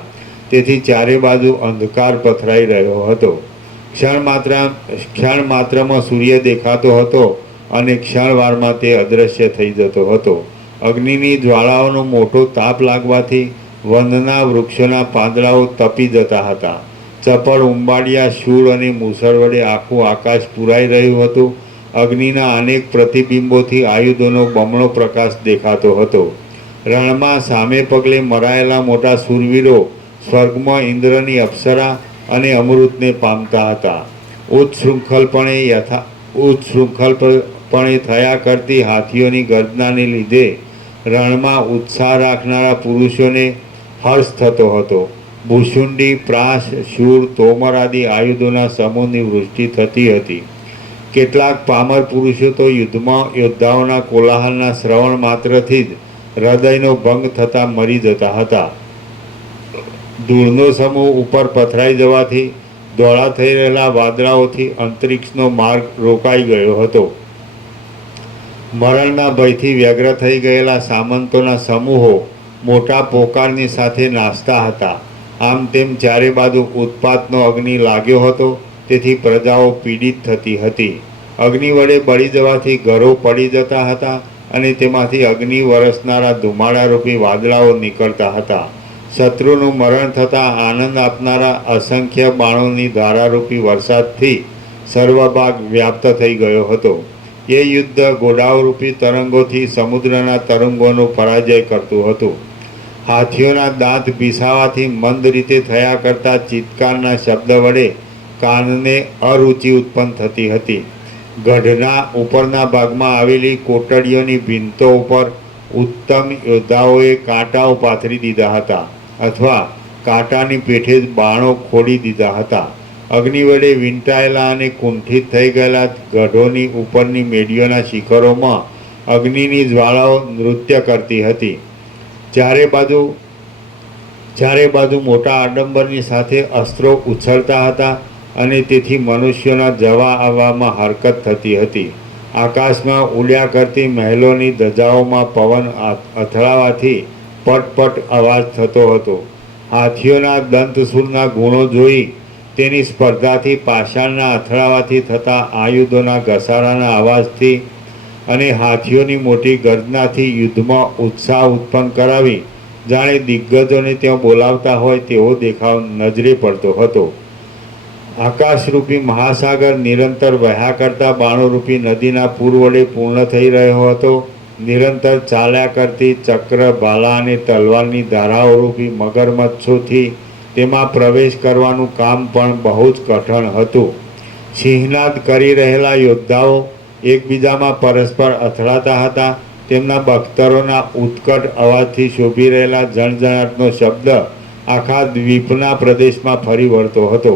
તેથી ચારે બાજુ અંધકાર પથરાઈ રહ્યો હતો. ક્ષણ માત્રમાં સૂર્ય દેખાતો હતો અને ક્ષણવારમાં તે અદૃશ્ય થઈ જતો હતો. અગ્નિની જ્વાળાઓનો મોટો તાપ લાગવાથી વનના વૃક્ષોના પાંદડાઓ તપી જતા હતા. ચપળ ઉંબાડિયા, શૂળ અને મૂસળ વડે આખું આકાશ પૂરાઈ રહ્યું હતું. અગ્નિના અનેક પ્રતિબિંબોથી આયુધોનો બમણો પ્રકાશ દેખાતો હતો. રણમાં સામે પગલે મરાયેલા મોટા શૂરવીરો સ્વર્ગમાં ઇન્દ્રની અપ્સરા અને અમૃતને પામતા હતા. ઉચ્છૃંખલપણે થયા કરતી હાથીઓની ગર્જનાને લીધે રણમાં ઉત્સાહ રાખનારા પુરુષોને હર્ષ થતો હતો. ભૂસુંડી, પ્રાસ, શૂળ, તોમર આદિ આયુધોના સમૂહની વૃષ્ટિ થતી હતી. કેટલાક પામર પુરુષો તો યોદ્ધાઓના કોલાહલના શ્રવણ માત્રથી જ હૃદયનો ભંગ થતાં મરી જતા હતા. ધૂળનો સમૂહ ઉપર પથરાઈ જવાથી દોડા થઈ રહેલા વાદળાઓથી અંતરિક્ષનો માર્ગ રોકાઈ ગયો હતો. મરણના ભયથી વ્યગ્ર થઈ ગયેલા સામંતોના સમૂહો મોટા પોકારની સાથે નાચતા હતા. આમ તેમ ચારે બાજુ ઉત્પાતનો અગ્નિ લાગ્યો હતો. તેથી પ્રજાઓ પીડિત થતી હતી. અગ્નિ વડે બળી જવાથી ઘરો પડી જતા હતા અને તેમાંથી અગ્નિ વરસનારા ધુમાડારૂપી વાદળાઓ નીકળતા હતા. શત્રુનું મરણ થતાં આનંદ આપનારા અસંખ્ય બાણોની ધારારૂપી વરસાદથી સર્વભાગ વ્યાપ્ત થઈ ગયો હતો. એ યુદ્ધ ગોડાઓરૂપી તરંગોથી સમુદ્રના તરંગોનો પરાજય કરતું હતું. હાથીઓના દાંત ભીસાવાથી મંદ રીતે થયા કરતા ચિત્કારના શબ્દ વડે કાનને અરુચિ ઉત્પન્ન થતી હતી. ગઢના ઉપરના ભાગમાં આવેલી કોટડીઓની ભીંતો ઉપર ઉત્તમ યોદ્ધાઓએ કાંટાઓ પાથરી દીધા હતા અથવા કાંટાની પેઠે જ બાણો ખોડી દીધા હતા. અગ્નિ વડે વીંટાયેલા અને કુંઠિત થઈ ગયેલા ગઢોની ઉપરની મેડીઓના શિખરોમાં અગ્નિની જ્વાળાઓ નૃત્ય કરતી હતી. ચારે બાજુ મોટા આડંબરની સાથે અસ્ત્રો ઉછળતા હતા અને તેથી મનુષ્યોના જવા આવવામાં હરકત થતી હતી. આકાશમાં ઉડ્યા કરતી મહેલોની ધજાઓમાં પવન અથડાવાથી પટપટ અવાજ થતો હતો. હાથીઓના દંતશૂળના ગુણો જોઈ તેની સ્પર્ધાથી પાષાણના અથડાવાથી થતા આયુધોના ઘસારાના અવાજથી અને હાથીઓની મોટી ગર્જનાથી યુદ્ધમાં ઉત્સાહ ઉત્પન્ન કરાવી જાણે દિગ્ગજોને ત્યાં બોલાવતા હોય તેવો દેખાવ નજરે પડતો હતો. આકાશરૂપી મહાસાગર નિરંતર વહ્યા કરતા બાણોરૂપી નદીના પૂર વડે પૂર્ણ થઈ રહ્યો હતો. નિરંતર ચાલ્યા કરતી ચક્ર, ભાલા અને તલવારની ધારાઓરૂપી મગરમચ્છોથી તેમાં પ્રવેશ કરવાનું કામ પણ બહુ જ કઠણ હતું. સિંહનાદ કરી રહેલા યોદ્ધાઓ એકબીજામાં પરસ્પર અથડાતા હતા. તેમના બખ્તરોના ઉત્કટ અવાજથી શોભી રહેલા જણજણાટનો શબ્દ આખા દ્વીપના પ્રદેશમાં ફરી વળતો હતો.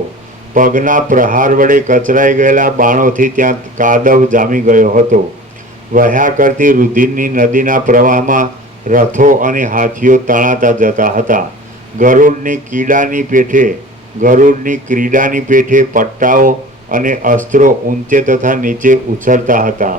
પગના પ્રહાર વડે કચરાઈ ગયેલા બાણોથી ત્યાં કાદવ જામી ગયો હતો. વહ્યા કરતી રુધિરની નદીના પ્રવાહમાં રથો અને હાથીઓ તણાતા જતા હતા. ગરુડની ક્રીડાની પેઠે પટ્ટાઓ અને અસ્ત્રો ઊંચે તથા નીચે ઉછળતા હતા.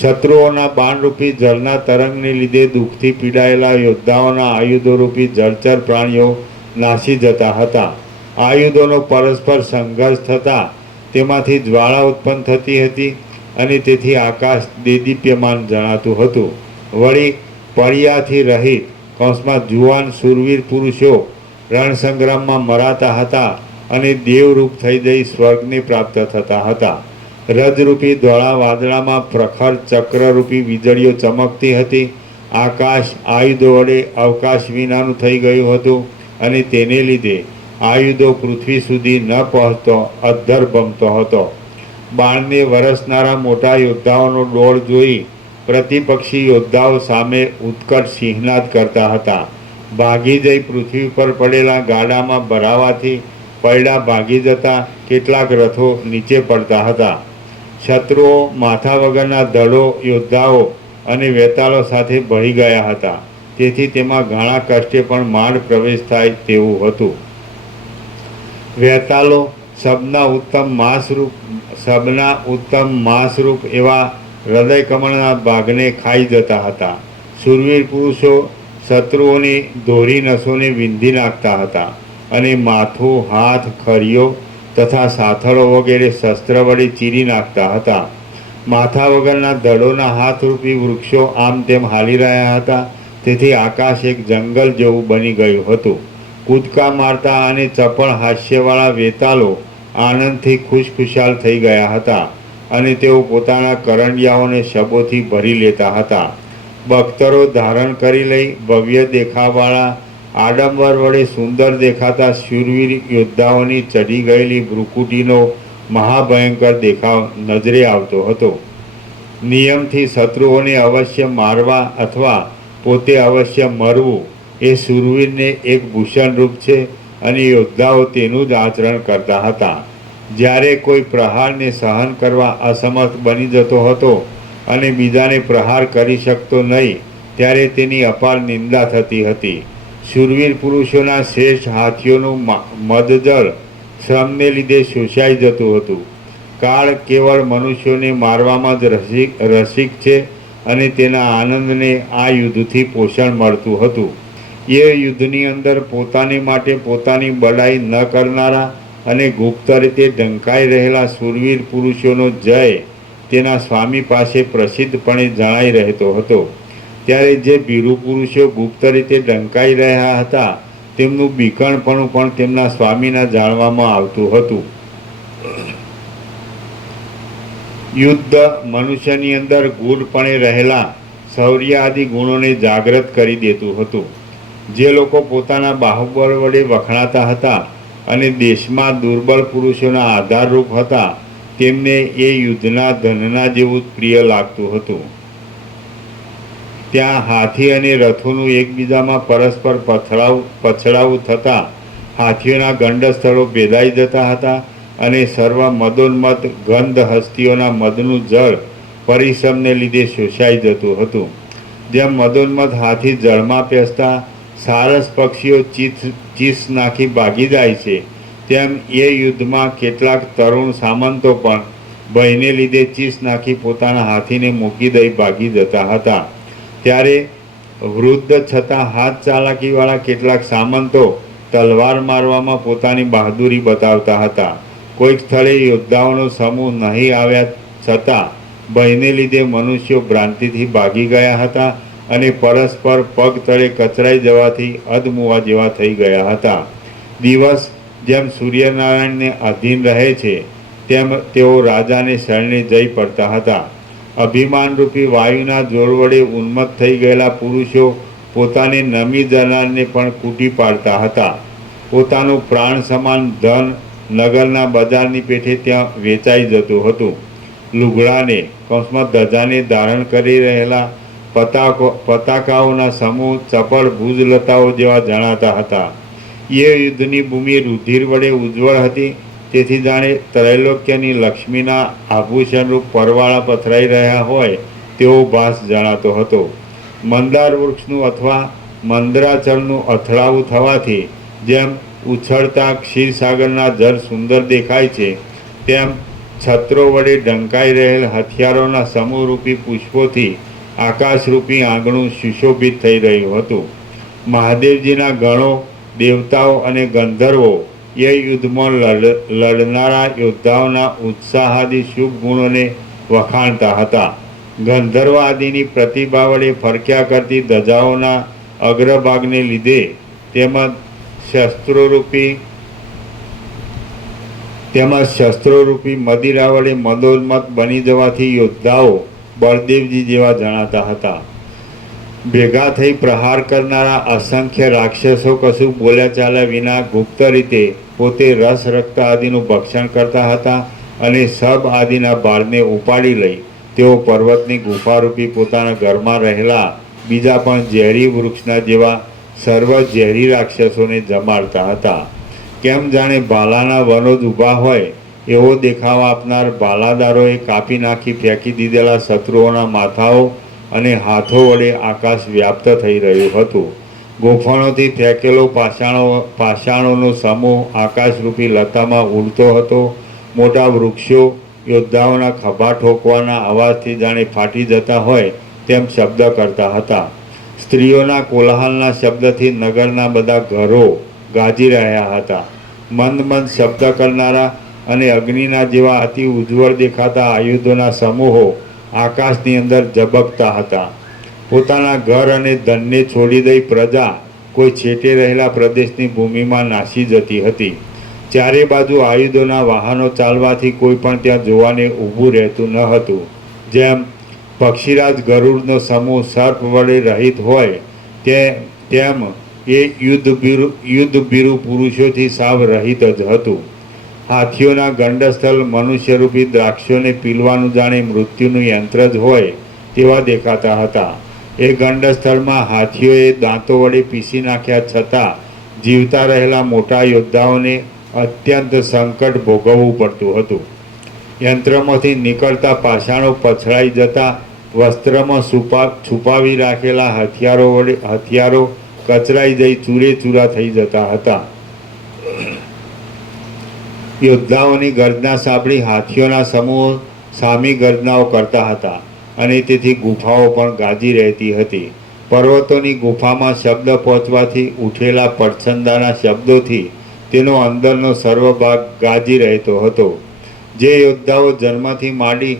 શત્રુઓના બાણરૂપી જળના તરંગને લીધે દુઃખથી પીડાયેલા યોદ્ધાઓના આયુધોરૂપી જળચર પ્રાણીઓ નાસી જતા હતા. આયુધોનો પરસ્પર સંઘર્ષ થતાં તેમાંથી જ્વાળા ઉત્પન્ન થતી હતી અને તેથી આકાશ દેદીપ્યમાન જણાતું હતું. વળી પળિયાથી રહિત જુવાન શૂરવીર પુરુષો રણસંગ્રામમાં મરાતા હતા અને દેવરૂપ થઈ જઈ સ્વર્ગને પ્રાપ્ત થતા હતા. રજરૂપી ધોળા વાદળામાં પ્રખર ચક્રરૂપી વીજળીઓ ચમકતી હતી. આકાશ આયુધો વડે અવકાશ વિનાનું થઈ ગયું હતું અને તેને લીધે આયુધો પૃથ્વી સુધી ન પહોંચતો અધ્ધર ભમતો હતો. બાણને વરસનારા મોટા યોદ્ધાઓનો દોડ જોઈ પ્રતિપક્ષી યોદ્ધાઓ સામે ઉત્કટ સિંહનાદ કરતા હતા. ભાગી જઈ પૃથ્વી પર પડેલા ગાડામાં ભરાવાથી પૈડા ભાગી જતા કેટલાક રથો નીચે પડતા હતા. શત્રુઓ માથા વગરના દળો યોદ્ધાઓ અને વેતાળો સાથે ભળી ગયા હતા. તેથી તેમાં ઘણા કષ્ટે પણ માંડ પ્રવેશ થાય તેવું હતું. વેતાળો સબના ઉત્તમ માંસરૂપ એવા હૃદય કમળના ભાગને ખાઈ જતા હતા. શૂરવીર પુરુષો શત્રુઓની દોરી નસોને વીંધી નાખતા હતા અને માથું, હાથ, ખરીઓ તથા સાથળો વગેરે શસ્ત્ર વડે ચીરી નાખતા હતા. માથા વગરના દળોના હાથરૂપી વૃક્ષો આમ તેમ હાલી રહ્યા હતા. તેથી આકાશ એક જંગલ જેવું બની ગયું હતું. કૂદકા મારતા અને ચપળ હાસ્યવાળા વેતાળો આનંદથી ખુશખુશાલ થઈ ગયા હતા અને તેઓ પોતાના કરંડિયાઓને શબોથી ભરી લેતા હતા. બખ્તરો ધારણ કરી લઈ ભવ્ય દેખાવાળા આડંબર વડે સુંદર દેખાતા શૂરવીર યોદ્ધાઓની ચઢી ગયેલી ભ્રુકુટીનો મહાભયંકર દેખાવ નજરે આવતો હતો. નિયમથી શત્રુઓને અવશ્ય મારવા અથવા પોતે અવશ્ય મરવું એ શૂરવીરને એક ભૂષણરૂપ છે અને યોદ્ધાઓ તેનું જ આચરણ કરતા હતા. જ્યારે કોઈ પ્રહારને સહન કરવા અસમર્થ બની જતો હતો અને બીજાને પ્રહાર કરી શકતો નહીં ત્યારે તેની અપાર નિંદા થતી હતી. શૂરવીર પુરુષોના શ્રેષ્ઠ હાથીઓનું મદજળ શ્રમને લીધે શોષાઈ જતું હતું. કાળ કેવળ મનુષ્યોને મારવામાં જ રસિક છે અને તેના આનંદને આ યુદ્ધથી પોષણ મળતું હતું. એ યુદ્ધની અંદર પોતાને માટે પોતાની બડાઈ ન કરનારા અને ગુપ્ત રીતે ઢંકાઈ રહેલા શૂરવીર પુરુષોનો જય તેના સ્વામી પાસે પ્રસિદ્ધપણે જણાઈ રહેતો હતો. ત્યારે જે ભીરુ પુરુષો ગુપ્ત રીતે ઢંકાઈ રહ્યા હતા તેમનું બીકણપણું પણ તેમના સ્વામીના જાણવામાં આવતું હતું. યુદ્ધ મનુષ્યની અંદર ગૂઢપણે રહેલા શૌર્ય આદિ ગુણોને જાગૃત કરી દેતું હતું. જે લોકો પોતાના બાહુબળ વડે વખણાતા હતા અને દેશમાં દુર્બળ પુરુષોના આધારરૂપ હતા તેમને એ યુદ્ધના ધનના જેવું પ્રિય લાગતું હતું. ત્યાં હાથી અને રથોનું એકબીજામાં પરસ્પર પછડાવું થતાં હાથીઓના ગંડ સ્થળો ભેદાઈ જતા હતા અને સર્વ મદોન્મત ગંધ હસ્તીઓના મદનું જળ પરિશ્રમને લીધે શોષાઈ જતું હતું. જેમ મદોન્મત હાથી જળમાં પેસતા સારસ પક્ષીઓ ચીસ નાખી ભાગી જાય છે તેમ એ યુદ્ધમાં કેટલાક તરુણ સામંતો પણ ભયને લીધે ચીસ નાખી પોતાના હાથીને મૂકી દઈ ભાગી જતા હતા. ત્યારે વૃદ્ધ છતાં હાથ ચાલાકીવાળા કેટલાક સામંતો તલવાર મારવામાં પોતાની બહાદુરી બતાવતા હતા. કોઈક સ્થળે યોદ્ધાઓનો સમૂહ નહીં આવ્યા છતાં ભયને લીધે મનુષ્યો ભ્રાંતિથી ભાગી ગયા હતા અને પરસ્પર પગ તળે કચરાઈ જવાથી અધમુવા જેવા થઈ ગયા હતા. દિવસ જેમ સૂર્યનારાયણને આધીન રહે છે તેમ તેઓ રાજાને શરણે જઈ પડતા હતા. અભિમાનરૂપી વાયુના જોર વડે ઉન્મત્ત થઈ ગયેલા પુરુષો પોતાને નમી જનારને પણ કૂટી પાડતા હતા. પોતાનું પ્રાણ સમાન ધન નગરના બજારની પેઠે ત્યાં વેચાઈ જતું હતું. લુગડાને ધજાને ધારણ કરી રહેલા પતાકાઓના સમૂહ ચપળ ભુજલતાઓ જેવા જણાતા હતા. એ યુદ્ધની ભૂમિ રુધિર વડે ઉજ્જવળ હતી તેથી જાણે ત્રૈલોક્યની લક્ષ્મીના આભૂષણરૂપ પરવાળા પથરાઈ રહ્યા હોય તેવો ભાસ જણાતો હતો. મંદાર વૃક્ષનું અથવા મંદરાચળનું અથડાવું થવાથી જેમ ઉછળતા ક્ષીરસાગરના જળ સુંદર દેખાય છે, તેમ છત્રો વડે ઢંકાઈ રહેલ હથિયારોના સમૂહરૂપી પુષ્પોથી આકાશરૂપી આંગણું સુશોભિત થઈ રહ્યું હતું. મહાદેવજીના ગણો, દેવતાઓ અને ગંધર્વો એ યુદ્ધમાં લડનારા યોદ્ધાઓના ઉત્સાહાદી શુભ ગુણોને વખાણતા હતા. ગંધર્વ આદિની પ્રતિભા વડે ફરક્યા કરતી ધજાઓના અગ્રભાગને લીધે તેમજ શસ્ત્રોરૂપી મદિરા વડે મદોન્મત્ત બની જવાથી યોદ્ધાઓ બળદેવજી જેવા જણાતા હતા. ભેગા થઈ પ્રહાર કરનારા અસંખ્ય રાક્ષસો કશું બોલ્યા ચાલ્યા વિના ગુપ્ત રીતે પોતે રસ રક્ત આદિનું ભક્ષણ કરતા હતા અને સબ આદિના બાળને ઉપાડી લઈ તેઓ પર્વતની ગુફારૂપી પોતાના ઘરમાં રહેલા બીજા પણ ઝેરી વૃક્ષના જેવા સર્વ ઝેરી રાક્ષસોને જમાડતા હતા. કેમ જાણે ભાલાના વનો જ ઊભા હોય એવો દેખાવ આપનાર ભાલાદારોએ કાપી નાખી ફેંકી દીધેલા શત્રુઓના માથાઓ અને હાથો વડે આકાશ વ્યાપ્ત થઈ રહ્યું હતું. ગોફણોથી ફેંકેલો પાષાણોનો સમૂહ આકાશરૂપી લતામાં ઉડતો હતો. મોટા વૃક્ષો યોદ્ધાઓના ખભા ઠોકવાના અવાજથી જાણે ફાટી જતા હોય તેમ શબ્દ કરતા હતા. સ્ત્રીઓના કોલાહલના શબ્દથી નગરના બધા ઘરો ગાજી રહ્યા હતા. મંદ મંદ શબ્દ કરનારા અને અગ્નિના જેવા અતિ ઉજ્જવળ દેખાતા આયુધોના સમૂહો આકાશની અંદર ઝબકતા હતા. પોતાના ઘર અને ધનને છોડી દઈ પ્રજા કોઈ છેટે રહેલા પ્રદેશની ભૂમિમાં નાસી જતી હતી. ચારે બાજુ આયુધોના વાહનો ચાલવાથી કોઈ પણ ત્યાં જોવાને ઊભું રહેતું ન હતું. જેમ પક્ષીરાજ ગરુડનો સમૂહ સર્પ વડે રહિત હોય તેમ એ યુદ્ધભીરુ પુરુષોથી સાવ રહિત જ હતું. હાથીઓના ગંડસ્થળ મનુષ્યરૂપી દ્રાક્ષોને પીલવાનું જાણે મૃત્યુનું યંત્ર જ હોય તેવા દેખાતા હતા. એ ગંડસ્થળમાં હાથીઓએ દાંતો વડે પીસી નાખ્યા છતાં જીવતા રહેલા મોટા યોદ્ધાઓને અત્યંત સંકટ ભોગવવું પડતું હતું. યંત્રમાંથી નીકળતા પાષાણો પછડાઈ જતા વસ્ત્રમાં છુપાવી રાખેલા હથિયારો કચરાઈ જઈ ચૂરેચૂરા થઈ જતા હતા. યોદ્ધાઓની ગર્જના સાંભળી હાથીઓના સમૂહો સામી ગર્જનાઓ કરતા હતા અને તેથી ગુફાઓ પણ ગાજી રહેતી હતી. પર્વતોની ગુફામાં શબ્દ પહોંચવાથી ઉઠેલા પડછંદાના શબ્દોથી તેનો અંદરનો સર્વ ભાગ ગાજી રહેતો હતો. જે યોદ્ધાઓ જન્મથી માંડી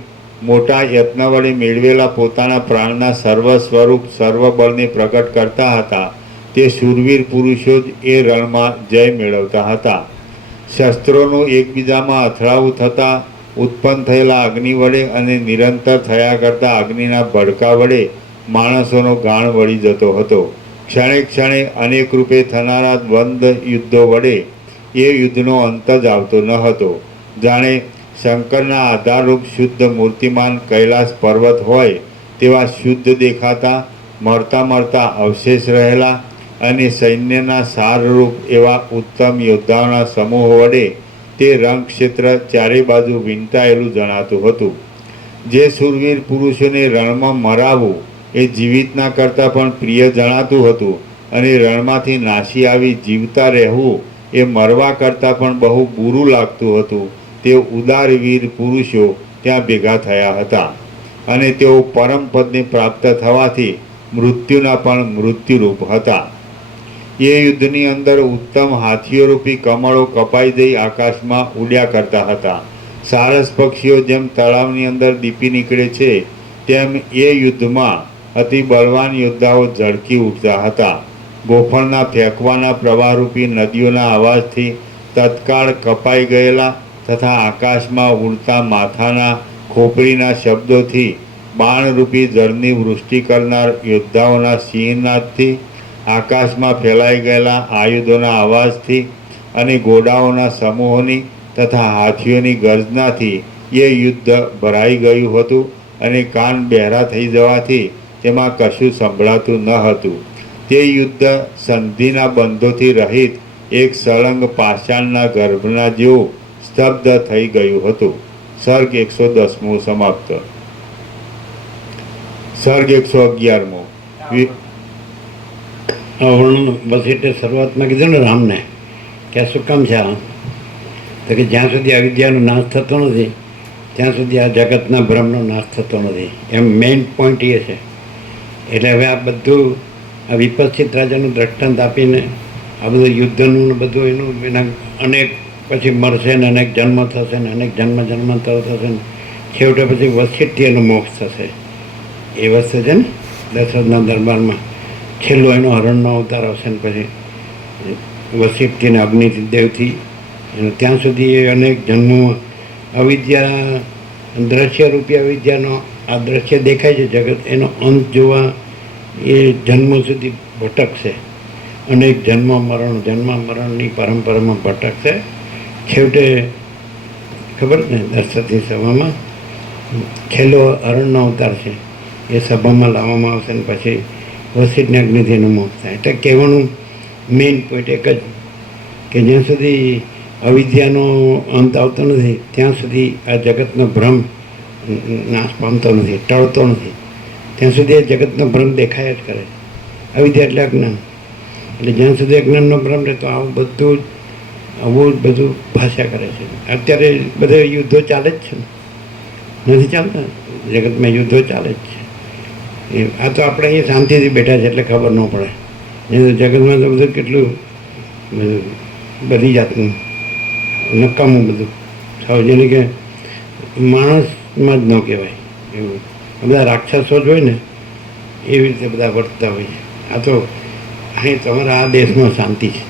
મોટા યત્ન વડે મેળવેલા પોતાના પ્રાણના સર્વ સ્વરૂપ સર્વ બળને પ્રગટ કરતા હતા તે શૂરવીર પુરુષો જ એ રણમાં જય મેળવતા હતા. શસ્ત્રોનું એકબીજામાં અથડાવું થતાં ઉત્પન્ન થયેલા અગ્નિ વડે અને નિરંતર થયા કરતા અગ્નિના ભડકા વડે માણસોનો ગાણ વળી જતો હતો. ક્ષણે ક્ષણે અનેક રૂપે થનારા દ્વંદ્વ યુદ્ધો વડે એ યુદ્ધનો અંત જ આવતો ન હતો. જાણે શંકરના આધારરૂપ શુદ્ધ મૂર્તિમાન કૈલાસ પર્વત હોય તેવા શુદ્ધ દેખાતા મળતા મળતા અવશેષ રહેલા અને સૈન્યના સારરૂપ એવા ઉત્તમ યોદ્ધાઓના સમૂહ વડે તે રણક્ષેત્ર ચારે બાજુ વીંટાયેલું જણાતું હતું. જે શૂરવીર પુરુષોને રણમાં મરાવવું એ જીવિતના કરતાં પણ પ્રિય જણાતું હતું અને રણમાંથી નાસી આવી જીવતા રહેવું એ મરવા કરતાં પણ બહુ બુરું લાગતું હતું. તે ઉદાર વીર પુરુષો ત્યાં ભેગા થયા હતા અને તેઓ પરમપદને પ્રાપ્ત થવાથી મૃત્યુના પણ મૃત્યુરૂપ હતા. એ યુદ્ધની અંદર ઉત્તમ હાથીઓરૂપી કમળો કપાઈ જઈ આકાશમાં ઉડ્યા કરતા હતા. સારસ પક્ષીઓ જેમ તળાવની અંદર દીપી નીકળે છે તેમ એ યુદ્ધમાં અતિ બળવાન યોદ્ધાઓ ઝળકી ઉઠતા હતા. ગોફણના ફેંકવાના પ્રવાહરૂપી નદીઓના અવાજથી તત્કાળ કપાઈ ગયેલા તથા આકાશમાં ઉડતા માથાના ખોપરીના શબ્દોથી બાણરૂપી જળની વૃષ્ટિ કરનાર યોદ્ધાઓના સિંહનાદથી આકાશમાં ફેલાઈ ગયેલા આયુધોના અવાજથી અને ઘોડાઓના સમૂહોની તથા હાથીઓની ગર્જનાથી એ યુદ્ધ ભરાઈ ગયું હતું અને કાન બહેરા થઈ જવાથી તેમાં કશું સંભળાતું ન હતું. તે યુદ્ધ સંધિના બંધોથી રહિત એક સળંગ પાષાણના ગર્ભના જેવું સ્તબ્ધ થઈ ગયું હતું. સર્ગ 110 સમાપ્ત. સર્ગ 111 આ વર્ણન બસ એટલે શરૂઆતમાં કીધું ને રામને કે આ શું કામ છે આ, તો કે જ્યાં સુધી અવિદ્યાનો નાશ થતો નથી ત્યાં સુધી આ જગતના ભ્રમનો નાશ થતો નથી, એમ મેઇન પોઈન્ટ એ છે. એટલે હવે આ બધું આ વિપક્ષિત રાજાનું દ્રષ્ટાંત આપીને આ બધું યુદ્ધનું ને બધું એનું એના અનેક પછી મરશે ને અનેક જન્મ થશે ને અનેક જન્માંતર થશે ને છેવટે પછી વસિષ્ઠથી એનો મોક્ષ થશે. એ વસ્તુ છે ને દશરથના દરબારમાં છેલ્લો એનો હરણનો અવતાર આવશે ને પછી વસિષ્ઠથી ને અગ્નિથી દેવથી એનો ત્યાં સુધી એ અનેક જન્મોમાં અવિદ્યા દ્રશ્ય રૂપી અવિદ્યાનો આ દ્રશ્ય દેખાય છે જગત, એનો અંત જોવા એ જન્મો સુધી ભટકશે. અનેક જન્મ મરણની પરંપરામાં ભટકશે. છેવટે ખબર ને દશરથની સભામાં છેલ્લો હરણનો અવતાર છે એ સભામાં લાવવામાં આવશે ને પછી વસિષ્ઠને અગ્નિથી એનો મોક્ષ થાય. એટલે કહેવાનું મેઇન પોઈન્ટ એક જ કે જ્યાં સુધી અવિદ્યાનો અંત આવતો નથી ત્યાં સુધી આ જગતનો ભ્રમ નાશ પામતો નથી, ટળતો નથી. ત્યાં સુધી એ જગતનો ભ્રમ દેખાય જ કરે. અવિદ્યા એટલે અજ્ઞાન. એટલે જ્યાં સુધી અજ્ઞાનનો ભ્રમ રહે તો આવું બધું ભાષ્યા કરે છે. અત્યારે બધા યુદ્ધો ચાલે જ છે ને, નથી ચાલતા? જગતમાં યુદ્ધો ચાલે જ છે. આ તો આપણે અહીંયા શાંતિથી બેઠા છે એટલે ખબર ન પડે. જગતમાં તો બધું કેટલું બધી જાતનું નકામું બધું સાવજની કે માણસમાં જ ન કહેવાય એવું. બધા રાક્ષસો જ હોય ને એવી રીતે બધા વર્તતા હોય છે. આ તો અહીં તમારા આ દેશમાં શાંતિ છે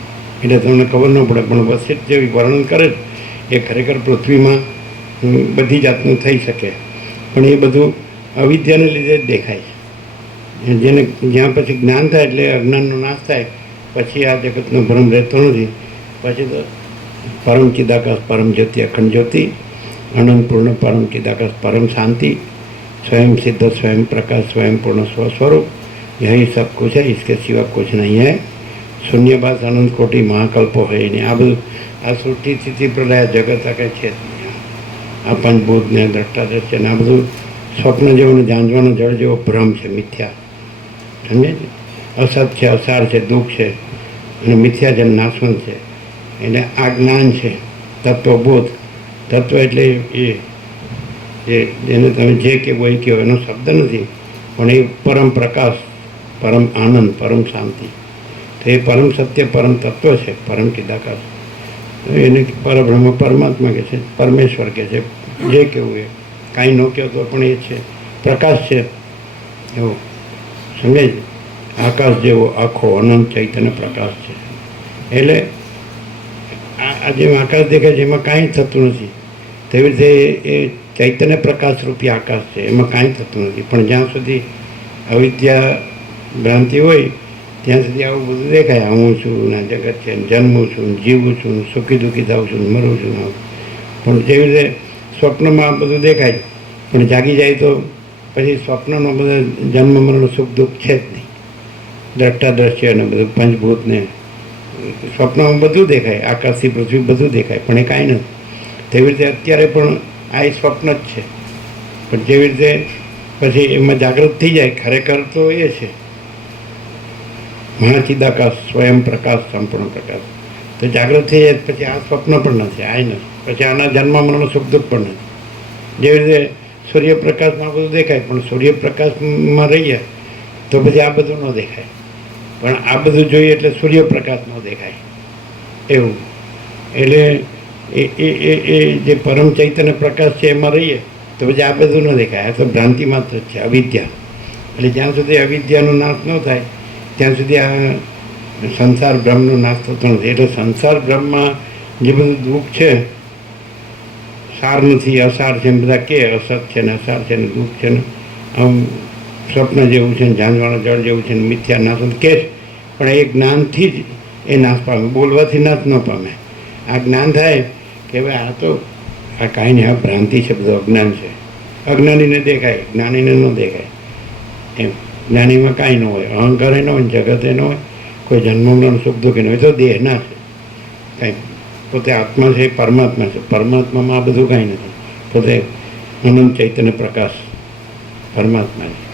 એટલે તમને ખબર ન પડે, પણ વસિષ્ઠ જેવી વર્ણન કરે એ ખરેખર પૃથ્વીમાં બધી જાતનું થઈ શકે, પણ એ બધું અવિદ્યાને લીધે જ દેખાય છે. જેને જ્યાં પછી જ્ઞાન થાય એટલે અજ્ઞાનનો નાશ થાય પછી આ જગતનો ભ્રમ રહેતો નથી. પછી તો પરમ ચિદાકાશ પરમ જ્યોતિ અખંડ જ્યોતિ અનંત પૂર્ણ પરમ ચિદાકાશ પરમ શાંતિ स्वयं सिद्ध स्वयं प्रकाश स्वयं पूर्ण स्वस्वरूप यही सब कुछ है, इसके सिवा कुछ नहीं है. शून्यवास अनंत कोटि महाकल्पो है नहीं. આ બધું આ સૃષ્ટિ સ્થિતિ પ્રલય જગત આ કંઈ છે જ નહીં. આ પંચભૂત ને દ્રષ્ટાદ્રશ્ય ને આ બધું સ્વપ્ન જેવો ને જાંજવાનો જળ જેવો ભ્રમ છે, મિથ્યા. સમજે ને? અસત છે, અસાર છે, દુઃખ છે અને મિથ્યા જેમ નાશવંત છે. એટલે આ જ્ઞાન છે, તત્વબોધ. તત્વ એટલે જેને તમે જે કહેવો એ કહો એનો શબ્દ નથી, પણ એ પરમ પ્રકાશ, પરમ આનંદ, પરમ શાંતિ. તો એ પરમ સત્ય પરમ તત્વ છે, પરમ ચિદાકાશ. એને પરબ્રહ્મ પરમાત્મા કહે છે, પરમેશ્વર કહે છે, જે કહેવું એ. કાંઈ ન કહો તો પણ એ છે, પ્રકાશ છે એવો. સમજે છે? આકાશ જેવો આખો અનંત ચૈતન્ય પ્રકાશ છે. એટલે આ જેમ આકાશ દેખાય છે એમાં કાંઈ થતું નથી, તેવી રીતે એ ચૈતન્ય પ્રકાશ રૂપી આકાશ છે, એમાં કાંઈ થતું નથી. પણ જ્યાં સુધી અવિદ્યા ભ્રાંતિ હોય ત્યાં સુધી આવું બધું દેખાય. હું છું ને જગત છે, જન્મું છું, જીવું છું, સુખી દુઃખી થાઉં છું, મરું છું. પણ જેવી રીતે સ્વપ્નમાં બધું દેખાય, પણ જાગી જાય તો પછી સ્વપ્નનો બધા જન્મ મરણ સુખ દુઃખ છે જ નહીં. દ્રષ્ટા દ્રશ્ય ને બધું પંચભૂતને સ્વપ્નમાં બધું દેખાય, આકાશથી પૃથ્વી બધું દેખાય, પણ એ કાંઈ નથી. તેવી રીતે અત્યારે પણ આ એ સ્વપ્ન જ છે. પણ જેવી રીતે પછી એમાં જાગૃત થઈ જાય, ખરેખર તો એ છે મહાચિદાકાશ સ્વયં પ્રકાશ સંપૂર્ણ પ્રકાશ. તો જાગૃત થઈ જાય પછી આ સ્વપ્ન પણ નથી, આ નથી. પછી આના જન્મ મરણ સુખ દુઃખ પણ નથી. જેવી રીતે સૂર્યપ્રકાશમાં બધું દેખાય, પણ સૂર્યપ્રકાશમાં રહીએ તો પછી આ બધું ન દેખાય. પણ આ બધું જોઈએ એટલે સૂર્યપ્રકાશ ન દેખાય એવું. એટલે એ જે પરમ ચૈતન્ય પ્રકાશ છે એમાં રહીએ તો પછી આ બધું ન દેખાય. આ તો ભ્રાંતિ માત્ર જ છે, અવિદ્યા. એટલે જ્યાં સુધી અવિદ્યાનો નાશ ન થાય ત્યાં સુધી આ સંસાર બ્રહ્મનો નાશ થતો નથી. એટલે સંસાર બ્રહ્મમાં જે બધું દુઃખ છે, સાર નથી, અસાર છે, બધા કે અસત છે ને અસાર છે ને દુઃખ છે ને આમ સ્વપ્ન જેવું છે ને જાનવાળું જળ જેવું છે ને મિથ્યા નાશ કે, પણ એ જ્ઞાનથી જ એ નાશ પામે, બોલવાથી નાશ ન પામે. આ જ્ઞાન થાય કે ભાઈ આ તો આ કાંઈ નહીં, આ ભ્રાંતિ છે, બધું અજ્ઞાન છે. અજ્ઞાનીને દેખાય, જ્ઞાનીને ન દેખાય એમ. જ્ઞાનીમાં કાંઈ ન હોય, અહંકાર ન હોય, જગતે ન હોય, કોઈ જન્મમરણ સુખ દુઃખી ન હોય, તો દેહના છે. કાંઈ પોતે આત્મા છે, પરમાત્મા છે. પરમાત્મામાં આ બધું કાંઈ નથી. પોતે અનંત ચૈતન્ય પ્રકાશ પરમાત્મા છે.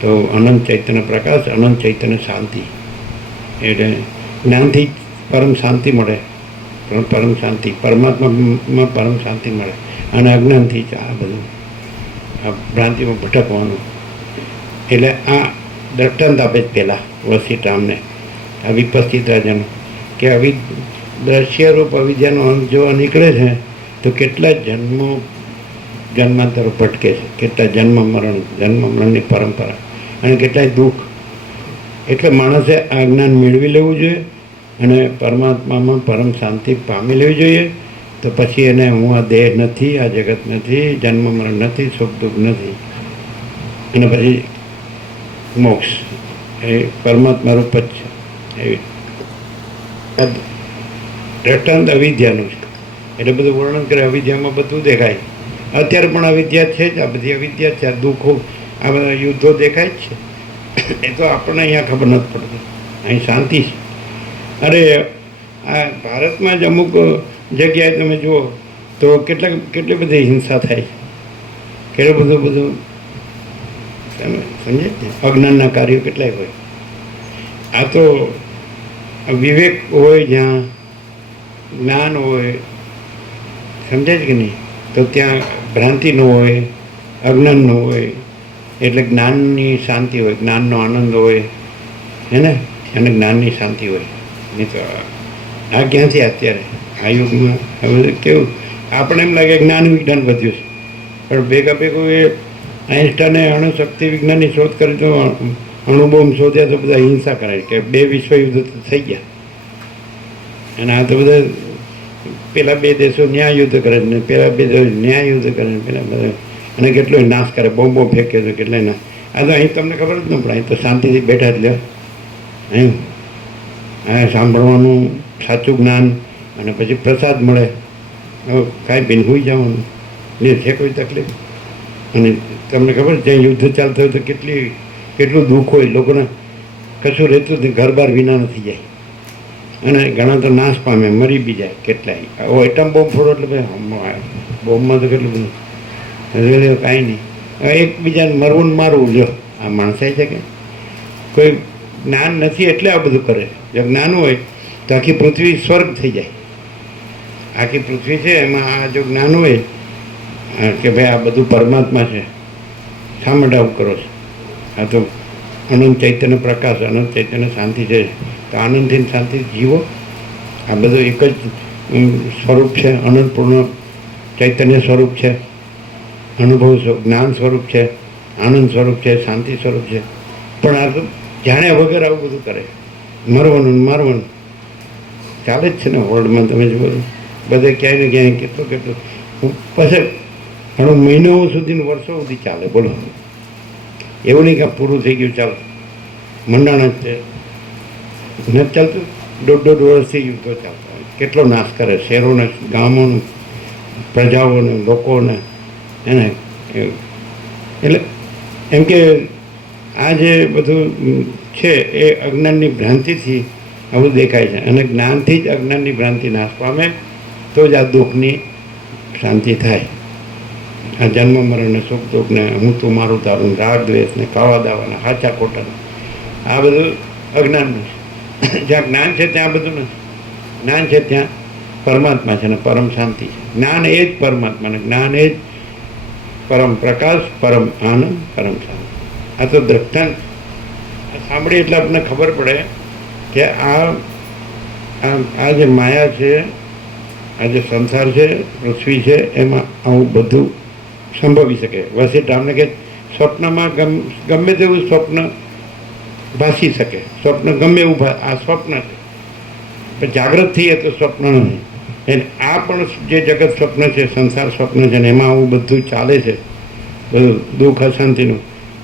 તો અનંત ચૈતન્ય પ્રકાશ, અનંત ચૈતન્ય શાંતિ, એટલે જ્ઞાનથી જ પરમ શાંતિ મળે, પરમ શાંતિ પરમાત્મામાં પરમ શાંતિ મળે. અને અજ્ઞાનથી જ આ બધું આ ભ્રાંતિમાં ભટકવાનું. એટલે આ દ્રષ્ટાંત આપે જ પહેલાં વસીરામને આ વિપસ્થિત રાજાનું કે દ્રશ્યરૂપ અવિદ્યાનો અંત જોવા નીકળે છે તો કેટલા જન્માંતરો ભટકે છે, કેટલા જન્મ મરણની પરંપરા અને કેટલાય દુઃખ. એટલે માણસે આ જ્ઞાન મેળવી લેવું જોઈએ અને પરમાત્મામાં પરમ શાંતિ પામી લેવી જોઈએ. તો પછી એને હું આ દેહ નથી, આ જગત નથી, જન્મ મરણ નથી, સુખ દુઃખ નથી, અને પછી મોક્ષ એ પરમાત્મા રૂપ જ છે. એવી દ્રષ્ટાંત અવિદ્યાનું છે એટલે બધું વર્ણન કરે. અવિદ્યામાં બધું દેખાય. અત્યારે પણ અવિદ્યા છે જ, આ બધી અવિદ્યા છે. આ દુઃખો, આ બધા યુદ્ધો દેખાય જ છે. એ તો આપણને અહીંયા ખબર નથી પડતી. અહીં શાંતિ છે. અરે આ ભારતમાં જ અમુક જગ્યાએ તમે જુઓ તો કેટલી બધી હિંસા થાય, કેટલું બધું તમે સમજે ને, અજ્ઞાનના કાર્યો કેટલાય હોય. આ તો વિવેક હોય, જ્યાં જ્ઞાન હોય, સમજાય કે નહીં, તો ત્યાં ભ્રાંતિ ન હોય, અજ્ઞાન ન હોય. એટલે જ્ઞાનની શાંતિ હોય, જ્ઞાનનો આનંદ હોય, હે ને, અને જ્ઞાનની શાંતિ હોય. નહીં તો આ ક્યાંથી અત્યારે આ યુગમાં હવે કેવું આપણે એમ લાગે જ્ઞાન વિજ્ઞાન વધ્યું છે, પણ ભેગું એ આઈન્સ્ટાઈને અણુશક્તિ વિજ્ઞાનની શોધ કરી તો અણુબોમ્બ શોધ્યા તો બધા હિંસા કરાય કે 2 વિશ્વયુદ્ધ થઈ ગયા. અને આ તો બધા પેલા 2 દેશો ન્યાય યુદ્ધ કરે ને, પેલા 2 દેશો ન્યાય યુદ્ધ કરે ને, પેલા બધા અને કેટલો નાશ કરે, બોમ્બો ફેંકે છે કેટલાય ના. આ તો અહીં તમને ખબર જ ન પડે. અહીં તો શાંતિથી બેઠા જ લે, અહીં આ સાંભળવાનું સાચું જ્ઞાન અને પછી પ્રસાદ મળે. હવે કાંઈ પીને હોઈ જવાનું ને, છે કોઈ તકલીફ. અને તમને ખબર જ્યાં યુદ્ધ ચાલતું હોય તો કેટલું દુઃખ હોય લોકોને. કશું રહેતું નથી, ઘર બાર વિના નથી જાય અને ઘણા તો નાશ પામે, મરી બી જાય કેટલાય. હવે એટમ બોમ્બ ફોડો એટલે ભાઈ બોમ્બમાં તો કેટલું બધું કાંઈ નહીં. હવે એકબીજાને મરવું મારવું. જો આ માણસાઈ છે કે કોઈ જ્ઞાન નથી એટલે આ બધું કરે. જો જ્ઞાન હોય તો આખી પૃથ્વી સ્વર્ગ થઈ જાય. આખી પૃથ્વી છે એમાં આ જો જ્ઞાન હોય કે ભાઈ આ બધું પરમાત્મા છે, શા માટે આવું કરો છો? આ તો અનંત ચૈતન્ય પ્રકાશ, અનંત ચૈતન્ય શાંતિ છે. તો આનંદથી શાંતિ જીવો. આ બધું એક જ સ્વરૂપ છે, અનંતપૂર્ણ ચૈતન્ય સ્વરૂપ છે, અનુભવ જ્ઞાન સ્વરૂપ છે, આનંદ સ્વરૂપ છે, શાંતિ સ્વરૂપ છે. પણ આ તો જાણ્યા વગર આવું બધું કરે, મરવાનું મારવાનું ચાલે જ છે ને વર્લ્ડમાં. તમે જુઓ બધે ક્યાંય ને ક્યાંય કેટલું પછી ઘણો મહિનાઓ સુધી, વર્ષો સુધી ચાલે. બોલો, એવું નહીં કે પૂરું થઈ ગયું ચાલો મંડાણ જ છે, નથી ચાલતું. 1.5 વર્ષ થઈ ગયું તો ચાલતો હોય. કેટલો નાશ કરે શહેરોને, ગામોને, પ્રજાઓને, લોકોને, એને. એટલે એમ કે આ જે બધું છે એ અજ્ઞાનની ભ્રાંતિથી આવું દેખાય છે. અને જ્ઞાનથી જ અજ્ઞાનની ભ્રાંતિ નાશ પામે તો જ આ દુઃખની શાંતિ થાય. આ જન્મ મરણને, સુખ દુઃખને, હું તું મારું તારું, રાગ દ્વેષને, ખાવા દાવાના, હાચા ખોટાને, આ બધું અજ્ઞાનનું છે. જ્યાં જ્ઞાન છે ત્યાં બધું નથી. જ્ઞાન છે ત્યાં પરમાત્મા છે ને પરમ શાંતિ છે. જ્ઞાન એ જ પરમાત્મા ને જ્ઞાન એ જ પરમ પ્રકાશ, પરમ આનંદ, પરમ શાંતિ. આ તો દ્રષ્ટાંત સાંભળીએ એટલે આપણને ખબર પડે કે આ જે માયા છે, આ જે સંસાર છે, પૃથ્વી છે, એમાં આવું બધું સંભવી શકે. વસીરામને કે સ્વપ્નમાં ગમે તેવું સ્વપ્ન ભાસી શકે. સ્વપ્ન ગમે એવું આ સ્વપ્ન છે, પણ જાગૃત થઈએ તો સ્વપ્ન નથી. એને આ પણ જે જગત સ્વપ્ન છે, સંસાર સ્વપ્ન છે ને એમાં આવું બધું ચાલે છે, બધું દુઃખ અશાંતિનું.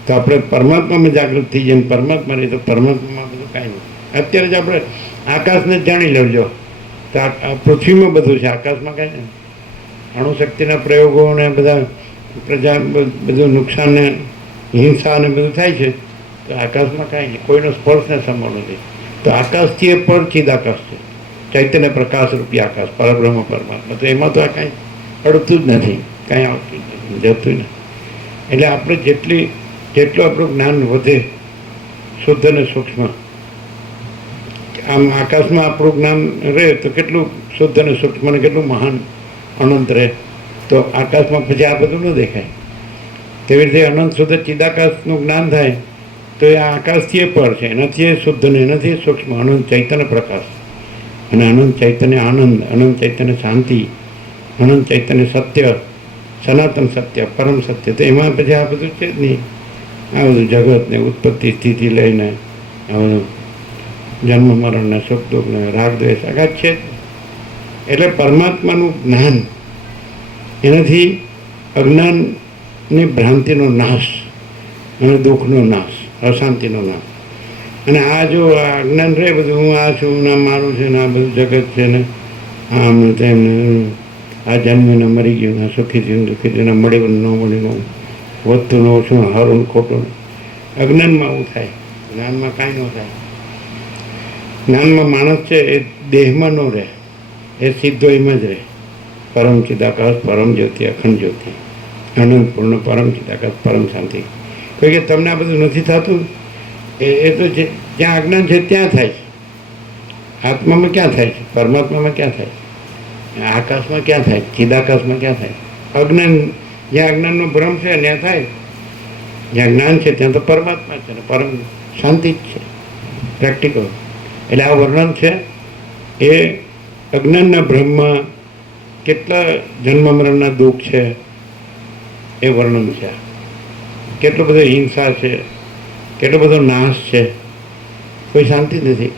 તો આપણે પરમાત્મામાં જાગૃત થઈ જઈએ. પરમાત્મા નહીં તો પરમાત્મામાં બધું કાંઈ નહીં. અત્યારે જ આપણે આકાશને જ જાણી લેજો તો આ પૃથ્વીમાં બધું છે, આકાશમાં કાંઈ નહીં. અણુશક્તિના પ્રયોગો ને બધા બધું નુકસાન ને હિંસા ને બધું થાય છે, તો આકાશમાં કાંઈ નહીં. કોઈનો સ્પર્શને સંભાળ નથી. તો આકાશથી એ પરચિદ આકાશ છે, ચૈતન્ય પ્રકાશ રૂપી આકાશ, પરબ્રહ્મ પરમાત્મા. તો એમાં તો આ કાંઈ અડતું જ નથી, કાંઈ આવતું જ નથી, જતું નથી. એટલે આપણે જેટલું આપણું જ્ઞાન વધે શુદ્ધ અને સૂક્ષ્મ, આમ આકાશમાં આપણું જ્ઞાન રહે તો કેટલું શુદ્ધ અને સૂક્ષ્મ અને કેટલું મહાન અનંત રહે. તો આકાશમાં પછી આ બધું ન દેખાય. તેવી રીતે અનંત શુદ્ધ ચિદાકાશનું જ્ઞાન થાય તો એ આકાશથી એ પર છે, એનાથી એ શુદ્ધ ને એનાથી સૂક્ષ્મ અનંત ચૈતન્ય પ્રકાશ અને અનંત ચૈતન્ય આનંદ, અનંત ચૈતન્ય શાંતિ, અનંત ચૈતન્ય સત્ય, સનાતન સત્ય, પરમ સત્ય. તો એમાં પછી આ બધું છે જ નહીં. આ બધું જગતને ઉત્પત્તિ સ્થિતિ લઈને આ બધું જન્મ મરણને સુખ દુઃખને રાગ દ્વેષ આઘાત છે જ. એટલે પરમાત્માનું જ્ઞાન, એનાથી અજ્ઞાનની ભ્રાંતિનો નાશ અને દુઃખનો નાશ, અશાંતિનો નાશ. અને આ જો આ અજ્ઞાન રહે બધું હું આ છું ને મારું છે ને આ બધું જગત છે ને આમ તેમ આ જન્મીને મરી ગયું ને સુખી થયું દુઃખી થયું ને મળ્યું ન મળ્યું, વધતું ન ઓછું, હારું ને ખોટું. અજ્ઞાનમાં આવું થાય, જ્ઞાનમાં કાંઈ ન થાય. જ્ઞાનમાં માણસ છે એ દેહમાં ન રહે, એ સીધો એમાં જ રહે. પરમ ચિદાકાશ, પરમ જ્યોતિ, અખંડ જ્યોતિ, આનંદ પૂર્ણ પરમ ચિદાકાશ, પરમ શાંતિ. કોઈ કે તમને આ બધું નથી થતું, એ તો જ્યાં અજ્ઞાન છે ત્યાં થાય છે. આત્મામાં ક્યાં થાય છે? પરમાત્મામાં ક્યાં થાય છે? આકાશમાં ક્યાં થાય? ચિદાકાશમાં ક્યાં થાય? અજ્ઞાન, જ્યાં અજ્ઞાનનો ભ્રમ છે ત્યાં થાય. જ્યાં જ્ઞાન છે ત્યાં તો પરમાત્મા છે ને પરમ શાંતિ જ છે, પ્રેક્ટિકલ. એટલે આ વર્ણન છે એ અજ્ઞાનના ભ્રમમાં કેટલા જન્મ મરણના દુઃખ છે એ વર્ણન છે. કેટલો બધો હિંસા છે, કેટલો બધો નાશ છે, કોઈ શાંતિ નથી.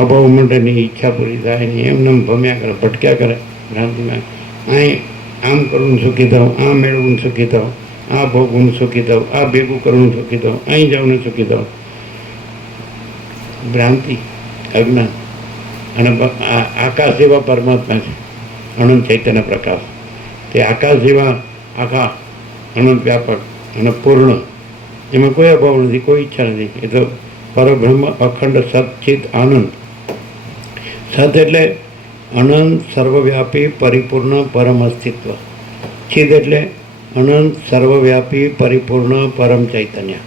અભાવ માટેની ઈચ્છા પૂરી થાય નહીં, એમને ભમ્યા કરે, ભટક્યા કરે ભ્રાંતિમાં. અહીં આમ કરવું સુખી થાવ, આ મેળવું સુખી થાવ, આ ભોગવું સુખી થાવ, આ ભેગું કરવું સુખી થાવ, અહીં જવાનું સુખી થાવ. ભ્રાંતિ, અજ્ઞાન. અને આકાશ જેવા પરમાત્મા છે, અનંત ચૈતન્ય પ્રકાશ. તે આકાશ જેવા આખા અનંત વ્યાપક અને પૂર્ણ, એમાં કોઈ અભાવ નથી, કોઈ ઈચ્છા નથી. એ તો પરબ્રહ્મ અખંડ સચ્ચિત આનંદ. સત એટલે અનંત સર્વવ્યાપી પરિપૂર્ણ પરમ અસ્તિત્વ. ચિદ એટલે અનંત સર્વવ્યાપી પરિપૂર્ણ પરમ ચૈતન્ય.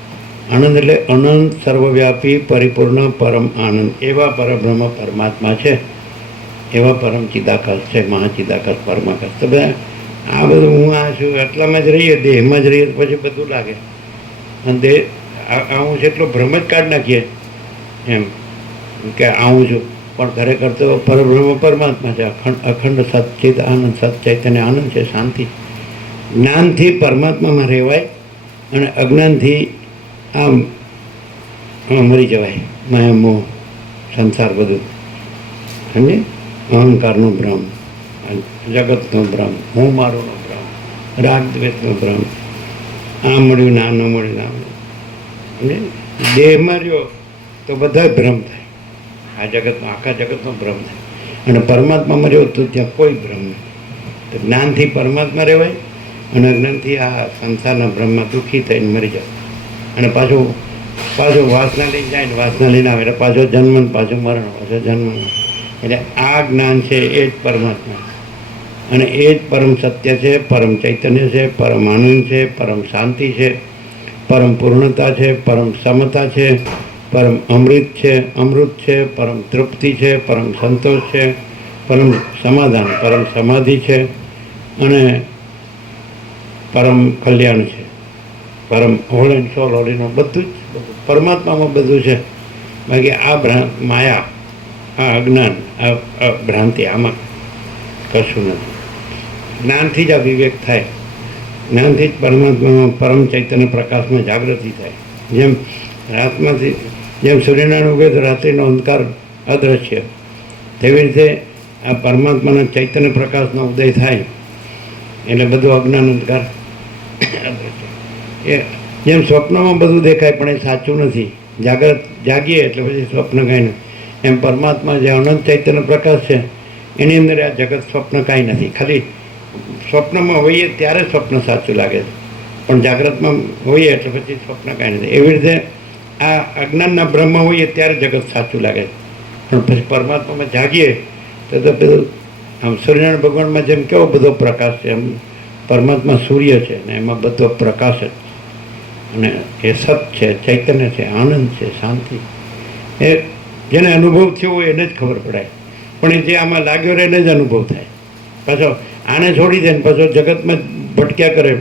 આનંદ એટલે અનંત સર્વવ્યાપી પરિપૂર્ણ પરમ આનંદ. એવા પરબ્રહ્મ પરમાત્મા છે, એવા પરમ ચિદાકાશ છે, મહાચિદાકાશ, પરમાકાશ. તો બધા આ બધું હું આ છું આટલામાં જ રહીએ, દેહમાં જ રહીએ, પછી બધું લાગે. અને દેહ આવું છે એટલો ભ્રમ જ કાઢી નાખીએ એમ કે આવું છું, પણ ખરેખર તો પરબ્રહ્મ પરમાત્મા છે, અખંડ સચ્ચિત આનંદ, સચ્ચૈતન્ય આનંદ છે, શાંતિ. જ્ઞાનથી પરમાત્મામાં રહેવાય અને અજ્ઞાનથી આમ મરી જવાય. માયા, મોહ, સંસાર બધું સમજે. અહંકારનો ભ્રમ, જગતનો ભ્રમ, હું મારોનો ભ્રમ, રાગ દ્વેષનો ભ્રમ, આ મળ્યું ના ન મળ્યું ના મળ્યું સમજે. દેહમાં રહ્યો તો બધા ભ્રમ થાય, આ જગતનો, આખા જગતનો ભ્રમ થાય. અને પરમાત્મામાં રહ્યો તો ત્યાં કોઈ ભ્રમ નહીં. તો જ્ઞાનથી પરમાત્મા રહેવાય અને અજ્ઞાનથી આ સંસારના ભ્રમમાં દુઃખી થઈને મરી જાય. અને પાછું વાસના લઈને જાય ને વાસના લઈને આવે એટલે પાછો જન્મ, પાછું મરણ, પાછો જન્મ. એટલે આ જ્ઞાન છે એ જ પરમાત્મા અને એ જ પરમ સત્ય છે, પરમ ચૈતન્ય છે, પરમ આનંદ છે, પરમ શાંતિ છે, પરમ પૂર્ણતા છે, પરમ સમતા છે, પરમ અમૃત છે, પરમ તૃપ્તિ છે, પરમ સંતોષ છે, પરમ સમાધાન, પરમ સમાધિ છે અને પરમ કલ્યાણ છે, પરમ હોલ એન્ડ સોલ હોલીનો બધું જ પરમાત્મામાં બધું છે. બાકી આ માયા, આ અજ્ઞાન, આ ભ્રાંતિ, આમાં કશું નથી. જ્ઞાનથી જ આ વિવેક થાય, જ્ઞાનથી જ પરમાત્મામાં પરમ ચૈતન્ય પ્રકાશમાં જાગૃતિ થાય. જેમ સૂર્યનારાયણ ઉગે તો રાત્રિનો અંધકાર અદૃશ્ય, તેવી રીતે આ પરમાત્માના ચૈતન્ય પ્રકાશનો ઉદય થાય એટલે બધું અજ્ઞાન અંધકાર અદૃશ્ય. એ જેમ સ્વપ્નમાં બધું દેખાય પણ એ સાચું નથી. જાગીએ એટલે પછી સ્વપ્ન કાંઈ નથી. એમ પરમાત્મા જે અનંત ચૈતન્ય પ્રકાશ છે એની અંદર આ જગત સ્વપ્ન કાંઈ નથી. ખાલી સ્વપ્નમાં હોઈએ ત્યારે સ્વપ્ન સાચું લાગે છે, પણ જાગ્રતમાં હોઈએ એટલે પછી સ્વપ્ન કાંઈ નથી. એવી રીતે આ અજ્ઞાનના બ્રહ્મમાં હોઈએ ત્યારે જગત સાચું લાગે છે, પણ પછી પરમાત્મામાં જાગીએ તો બધું આમ સૂર્યનારાયણ ભગવાનમાં જેમ કેવો બધો પ્રકાશ છે, એમ પરમાત્મા સૂર્ય છે ને એમાં બધો પ્રકાશ જ છે. અને એ સત છે, ચૈતન્ય છે, આનંદ છે, શાંતિ. એ જેને અનુભવ થયો હોય એને જ ખબર પડે, પણ એ જે આમાં લાગ્યો રહે એને જ અનુભવ થાય. પાછો આને છોડી દે ને પાછો જગતમાં ભટક્યા કરે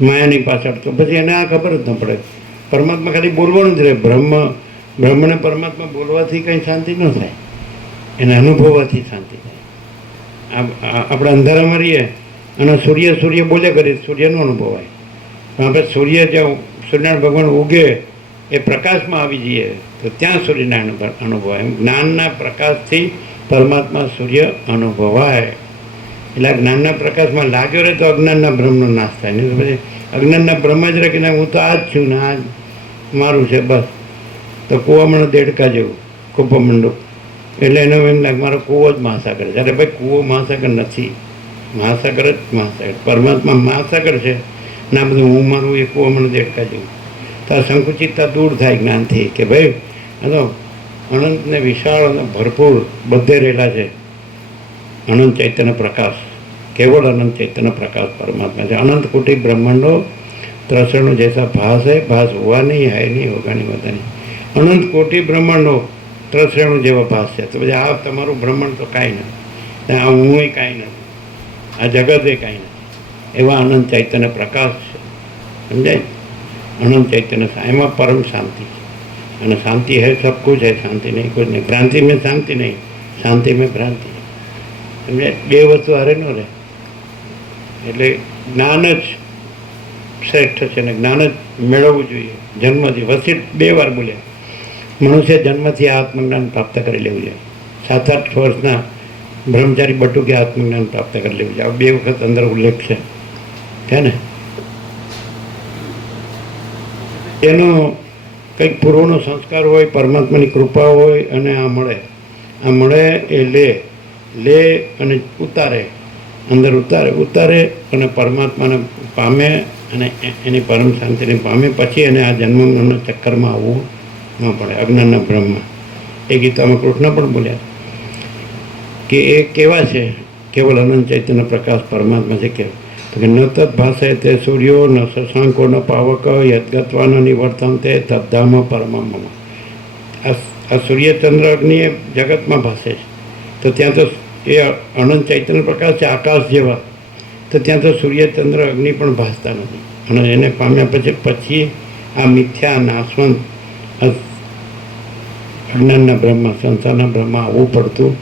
માયાની પાછળ, તો પછી એને આ ખબર જ ન પડે. પરમાત્મા ખાલી બોલવાનું જ રહે. બ્રહ્મને પરમાત્મા બોલવાથી કંઈ શાંતિ ન થાય, એને અનુભવવાથી શાંતિ થાય. આપણે અંધારામાં રહીએ અને સૂર્ય બોલ્યા કરીએ, સૂર્ય ન અનુભવાય. પણ આપણે સૂર્યનારાયણ ભગવાન ઉગે એ પ્રકાશમાં આવી જઈએ તો ત્યાં સૂર્યનારાયણ અનુભવાય. એમ જ્ઞાનના પ્રકાશથી પરમાત્મા સૂર્ય અનુભવાય. એટલે જ્ઞાનના પ્રકાશમાં લાગ્યો રહે તો અજ્ઞાનના બ્રહ્મનો નાશ થાય. નહીં તો પછી અજ્ઞાનના બ્રહ્મ જ રહે કે ના હું તો આ જ છું ને આ મારું છે બસ. તો કૂવામાં દેડકા જેવું કૂપમંડુક, એટલે એનો એમ લાગે મારો કૂવો જ મહાસાગર છે. અરે ભાઈ કૂવો મહાસાગર નથી, મહાસાગર જ મહાસાગર. પરમાત્મા મહાસાગર છે ના બધું હું મારું એ કૂવામાં દેડકા જેવું. તો આ સંકુચિતતા દૂર થાય જ્ઞાનથી કે ભાઈ આ તો અનંતને વિશાળ અને ભરપૂર બધે રહેલા છે. અનંત ચૈતન્ય પ્રકાશ, કેવળ અનંત ચૈતન્ય પ્રકાશ પરમાत्मा છે. अनंत कोटि ब्रह्मांडो ત્રસણો जैसा भास है, भास हुआ नहीं है नहीं होगा नहीं होता नहीं. અનંત કોટી બ્રહ્માંડો ત્રસણો જેવા ભાસ છે. તો પછી આ તમારું બ્રહ્માંડ તો કાંઈ નથી, આ હું એ કાંઈ નથી, આ જગત એ કાંઈ નથી. એવા અનંત ચૈતન્ય પ્રકાશ છે, સમજાય? અનંત ચૈતન્ય એમાં પરમ શાંતિ છે. અને શાંતિ है सब कुछ है, शांति नहीं कुछ नहीं. भ्रांति में शांति नहीं, शांति में भ्रांति. સમજાય? બે વસ્તુ હારે ન રહે. એટલે જ્ઞાન જ શ્રેષ્ઠ છે ને જ્ઞાન જ મેળવવું જોઈએ જન્મથી. વસિષ્ઠ 2 વાર બોલ્યા મનુષ્ય જન્મથી આત્મજ્ઞાન પ્રાપ્ત કરી લેવું જોઈએ. 7-8 વર્ષના બ્રહ્મચારી બટુકે આત્મજ્ઞાન પ્રાપ્ત કરી લેવું જોઈએ. આ 2 વખત અંદર ઉલ્લેખ છે ને. એનો કંઈક પૂર્વનો સંસ્કાર હોય, પરમાત્માની કૃપા હોય અને આ મળે એ લે અને ઉતારે, અંદર ઉતારે અને પરમાત્માને પામે અને એની પરમ શાંતિને પામે. પછી એને આ જન્મના ચક્કરમાં આવવું ન પડે અજ્ઞાનના બ્રહ્મમાં. એ ગીતામાં કૃષ્ણ પણ બોલ્યા કે એ કેવા છે, કેવલ અનંત ચૈતન્ય પ્રકાશ પરમાત્મા છે. કેવું તો કે ન તદ ભાષે તે સૂર્યો ન શશાંકો ન પાવક યદગત્વા ન નિવર્તન તે તદ્ધામ પરમમ. આ સૂર્યચંદ્ર અગ્નિ એ જગતમાં ભાષે છે, તો ત્યાં તો એ અનંત ચૈતન્ય પ્રકાશ છે આકાશ જેવા. તો ત્યાં તો સૂર્યચંદ્ર અગ્નિ પણ ભાસતા નથી. અને એને પામ્યા પછી આ મિથ્યા નાશવંત અજ્ઞાનના બ્રહ્મા, સંસારના બ્રહ્મા આવવું પડતું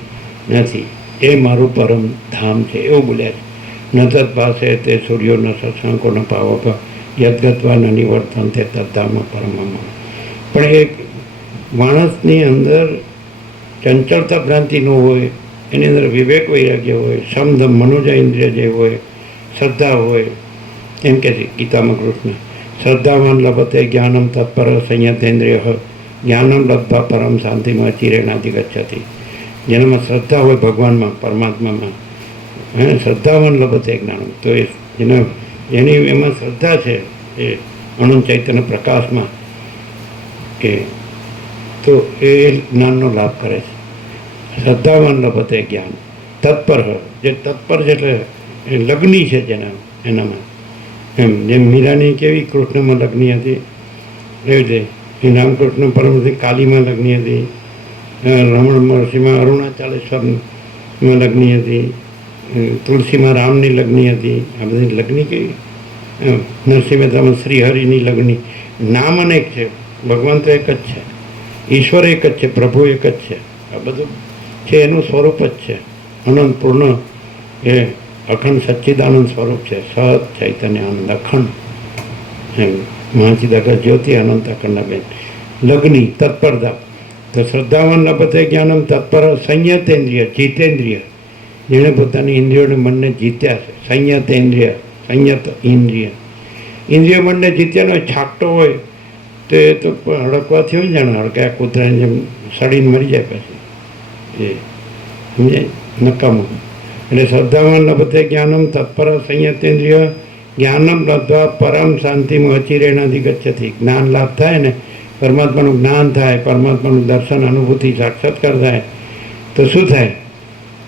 નથી. એ મારું પરમ ધામ છે એવું બોલ્યા છે. ન તદ પાસે તે સૂર્યો ન શશાંકો ન પાવક યદગત્વા ન નિવર્તન તે તદ્ધામ પરમમ. પણ એક માણસની અંદર ચંચળતા ભ્રાંતિ ન હોય, એની અંદર વિવેક વૈરાગ્ય હોય, સમધમ મનોજા ઇન્દ્રિય જે હોય, શ્રદ્ધા હોય. એમ કે છે ગીતામાં કૃષ્ણ શ્રદ્ધાવાન લભતે જ્ઞાનમ તત્પર સંયતેન્દ્રિય જ્ઞાનમ લબ્ધા પરમ શાંતિમાં ચિરેણાધિ ગચ્છતિ. જેનામાં શ્રદ્ધા હોય ભગવાનમાં, પરમાત્મામાં, શ્રદ્ધાવાન લભતે જ્ઞાનમ. તો એ જેની એમાં શ્રદ્ધા છે એ અનંત ચૈતન્ય પ્રકાશમાં, કે તો એ જ્ઞાનનો લાભ કરે છે. શ્રદ્ધાવાન લભતે જ્ઞાન તત્પર, જે તત્પર છે એટલે એ લગ્ની છે જેના એનામાં. એમ જેમ મીરાની કેવી કૃષ્ણમાં લગ્ની હતી એવી રીતે એ રામકૃષ્ણ પરમથી કાલીમાં લગ્ની હતી, રમણ મહર્ષિમાં અરુણાચલેશ્વરમાં લગ્ની હતી, તુલસીમાં રામની લગ્ની હતી. આ બધી લગ્ની કેવી. નરસિંહ મહેતામાં શ્રીહરિની લગ્ની. નામ અનેક છે, ભગવાન તો એક જ છે, ઈશ્વર એક જ છે, પ્રભુ એક જ છે. આ બધું છે એનું સ્વરૂપ જ છે. અનંત પૂર્ણ એ અખંડ સચ્ચિદાનંદ સ્વરૂપ છે. સત ચૈતન્ય આનંદ અખંડ. એમ મહાચિદાકાર જ્યોતિ અનંત અખંડાબેન લગ્ની તત્પરતા. તો શ્રદ્ધાવાન લભતે જ્ઞાનમ તત્પર સંયતેન્દ્રિય જીતેન્દ્રિય, જેણે પોતાની ઇન્દ્રિયોને મનને જીત્યા છે. સંયતેન્દ્રિય, સંયત ઇન્દ્રિય. ઇન્દ્રિય મનને જીત્યા હોય, છાકટો હોય તો એ તો હડકવાથી હોય જાણે હડકાયા કૂતરાને જેમ સડીને મરી જાય પછી એ સમજાય નકામું. એટલે શ્રદ્ધાવાન લભતે જ્ઞાનમ તત્પર સંયતેન્દ્રિય જ્ઞાનમ લબ્ધા પરમ શાંતિમાં અચિરેણાધિ ગચ્છતિ. જ્ઞાન લાભ થાય ને, પરમાત્માનું જ્ઞાન થાય, પરમાત્માનું દર્શન અનુભૂતિ સાક્ષાત્કાર થાય તો શું થાય?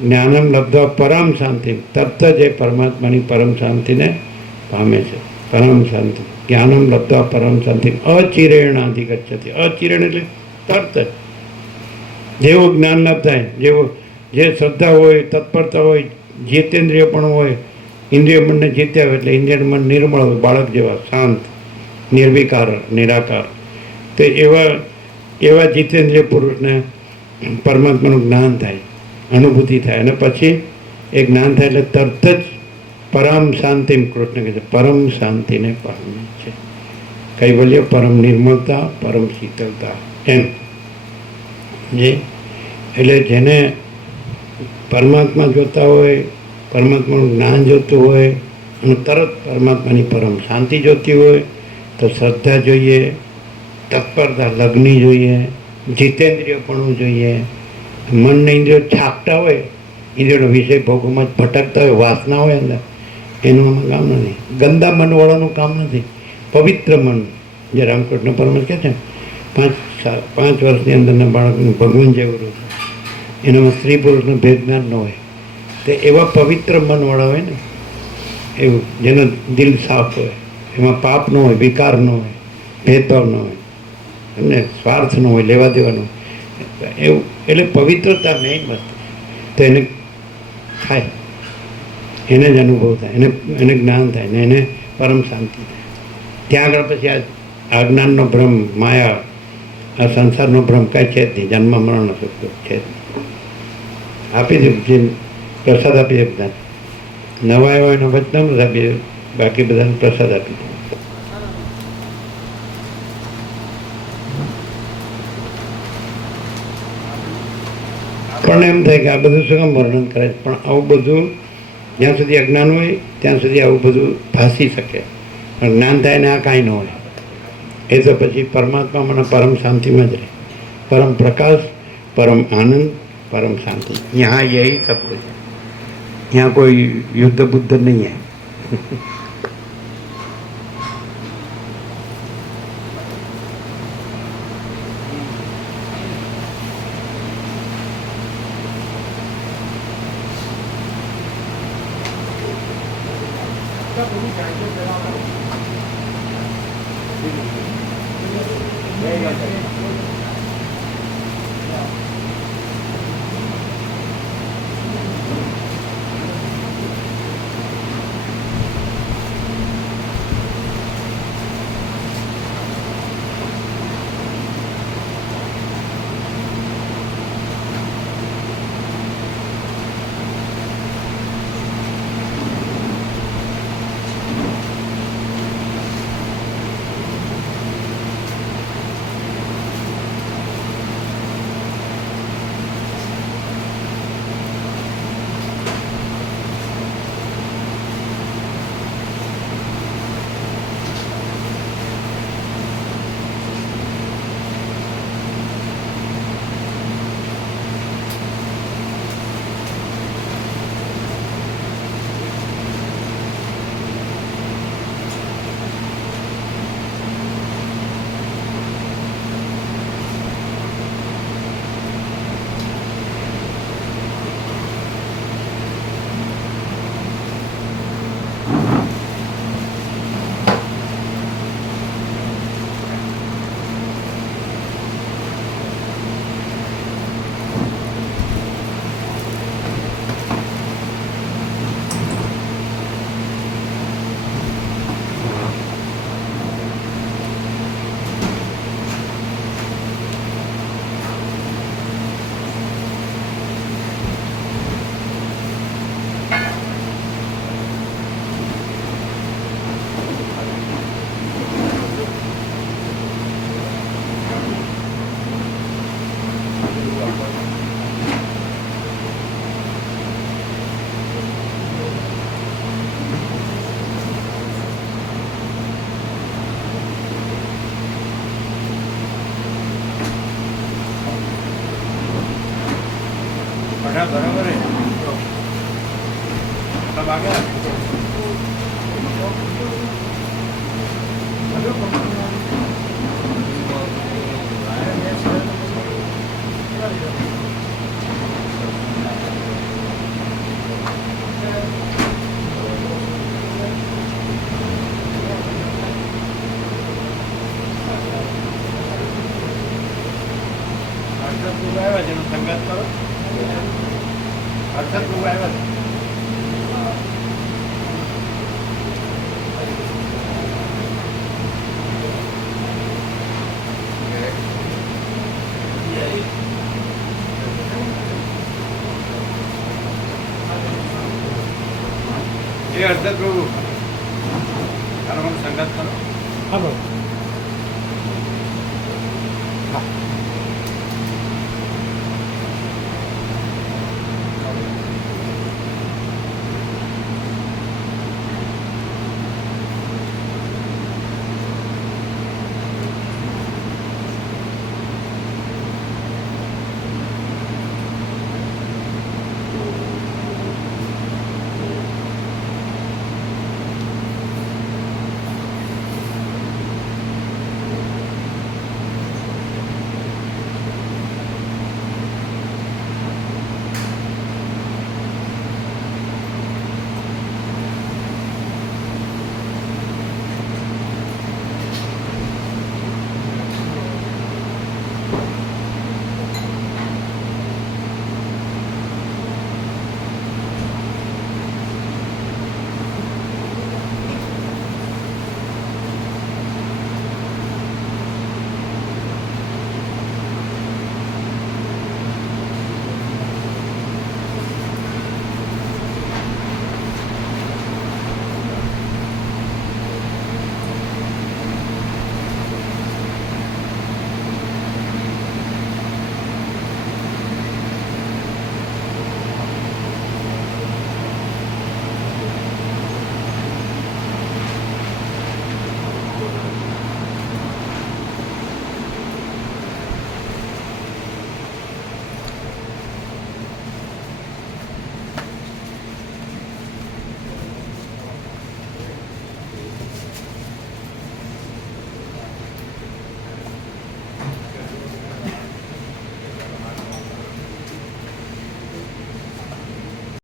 જ્ઞાનમ લબ્ધા પરમ શાંતિ, તરત જ એ પરમાત્માની પરમ શાંતિને પામે છે. પરમ શાંતિ જ્ઞાનમ લબ્ધા પરમ શાંતિ અચિરેણાધિ ગચ્છતિ. અચિરેણ એટલે તરત જ જેવું જ્ઞાન ન થાય, જેવો જે શ્રદ્ધા હોય, તત્પરતા હોય, જીતેન્દ્રિય પણ હોય, ઇન્દ્રિય મનને જીત્યા હોય એટલે ઇન્દ્રિય મન નિર્મળ હોય, બાળક જેવા શાંત, નિર્વિકાર, નિરાકાર. તો એવા જીતેન્દ્રિય પુરુષને પરમાત્માનું જ્ઞાન થાય, અનુભૂતિ થાય, અને પછી એ જ્ઞાન થાય એટલે તરત જ પરમ શાંતિ, કૃષ્ણ કહે છે પરમ શાંતિને પામે છે. કૈવલ્ય, પરમ નિર્મળતા, પરમ શીતળતા, એમ જે એટલે જેને પરમાત્મા જોતા હોય, પરમાત્માનું જ્ઞાન જોતું હોય અને તરત પરમાત્માની પરમ શાંતિ જોતી હોય તો શ્રદ્ધા જોઈએ, તત્પરતા, લગ્ની જોઈએ, જીતેન્દ્રિયપણું જોઈએ. મનને ઇન્દ્રિયો છાપતા હોય, ઇન્દ્રિયોનો વિષય ભોગોમાં જ ભટકતા હોય, વાસના હોય અંદર, એનું આમાં કામ નથી. ગંદા મનવાળાનું કામ નથી. પવિત્ર મન, જે રામકૃષ્ણ પરમહંસ કહે છે 5 વર્ષની અંદરના બાળકનું ભગવાન જેવું રૂપ, એનામાં સ્ત્રી પુરુષનો ભેદજ્ઞાન ન હોય, તે એવા પવિત્ર મનવાળા હોય ને, એવું જેનો દિલ સાફ હોય, એમાં પાપ ન હોય, વિકાર ન હોય, ભેદભાવ ન હોય, અને સ્વાર્થ ન હોય, લેવા દેવાનો એવું. એટલે પવિત્રતા મેઇન વસ્તુ. તો એને થાય, એને જ અનુભવ થાય, એને જ્ઞાન થાય ને એને પરમ શાંતિ થાય. ત્યાં આગળ પછી આ જ્ઞાનનો ભ્રમ, માયા, આ સંસારનો ભ્રમ કાંઈ છે જ નહીં. જન્મ મરણનો સુખ છે જ નહીં. આપી દે જે પ્રસાદ આપી દે બધા. નવા આવ્યા એનો વચનામૃત આપી દે, બાકી બધાને પ્રસાદ આપી દે. પણ એમ થાય કે આ બધું શું કામ વર્ણન કરે છે, પણ આવું બધું જ્યાં સુધી અજ્ઞાન હોય ત્યાં સુધી આવું બધું ભાસી શકે. પણ જ્ઞાન થાય ને આ કાંઈ ન હોય, એ તો પછી પરમાત્મામાં પરમ શાંતિમાં જ રહે. પરમ પ્રકાશ, પરમ આનંદ, परम शांति. यहाँ यही सब कुछ है. यहाँ कोई युद्ध बुद्ध नहीं है. बराबर है सब आ गया પ્રભુ આવ્યા છે એનો સંગાત કરો. હર્ષદ પ્રભુ આવ્યા છે. એ હર્ષદ પ્રભુ તારો મને સંગાત કરો. હા બાબુ. હા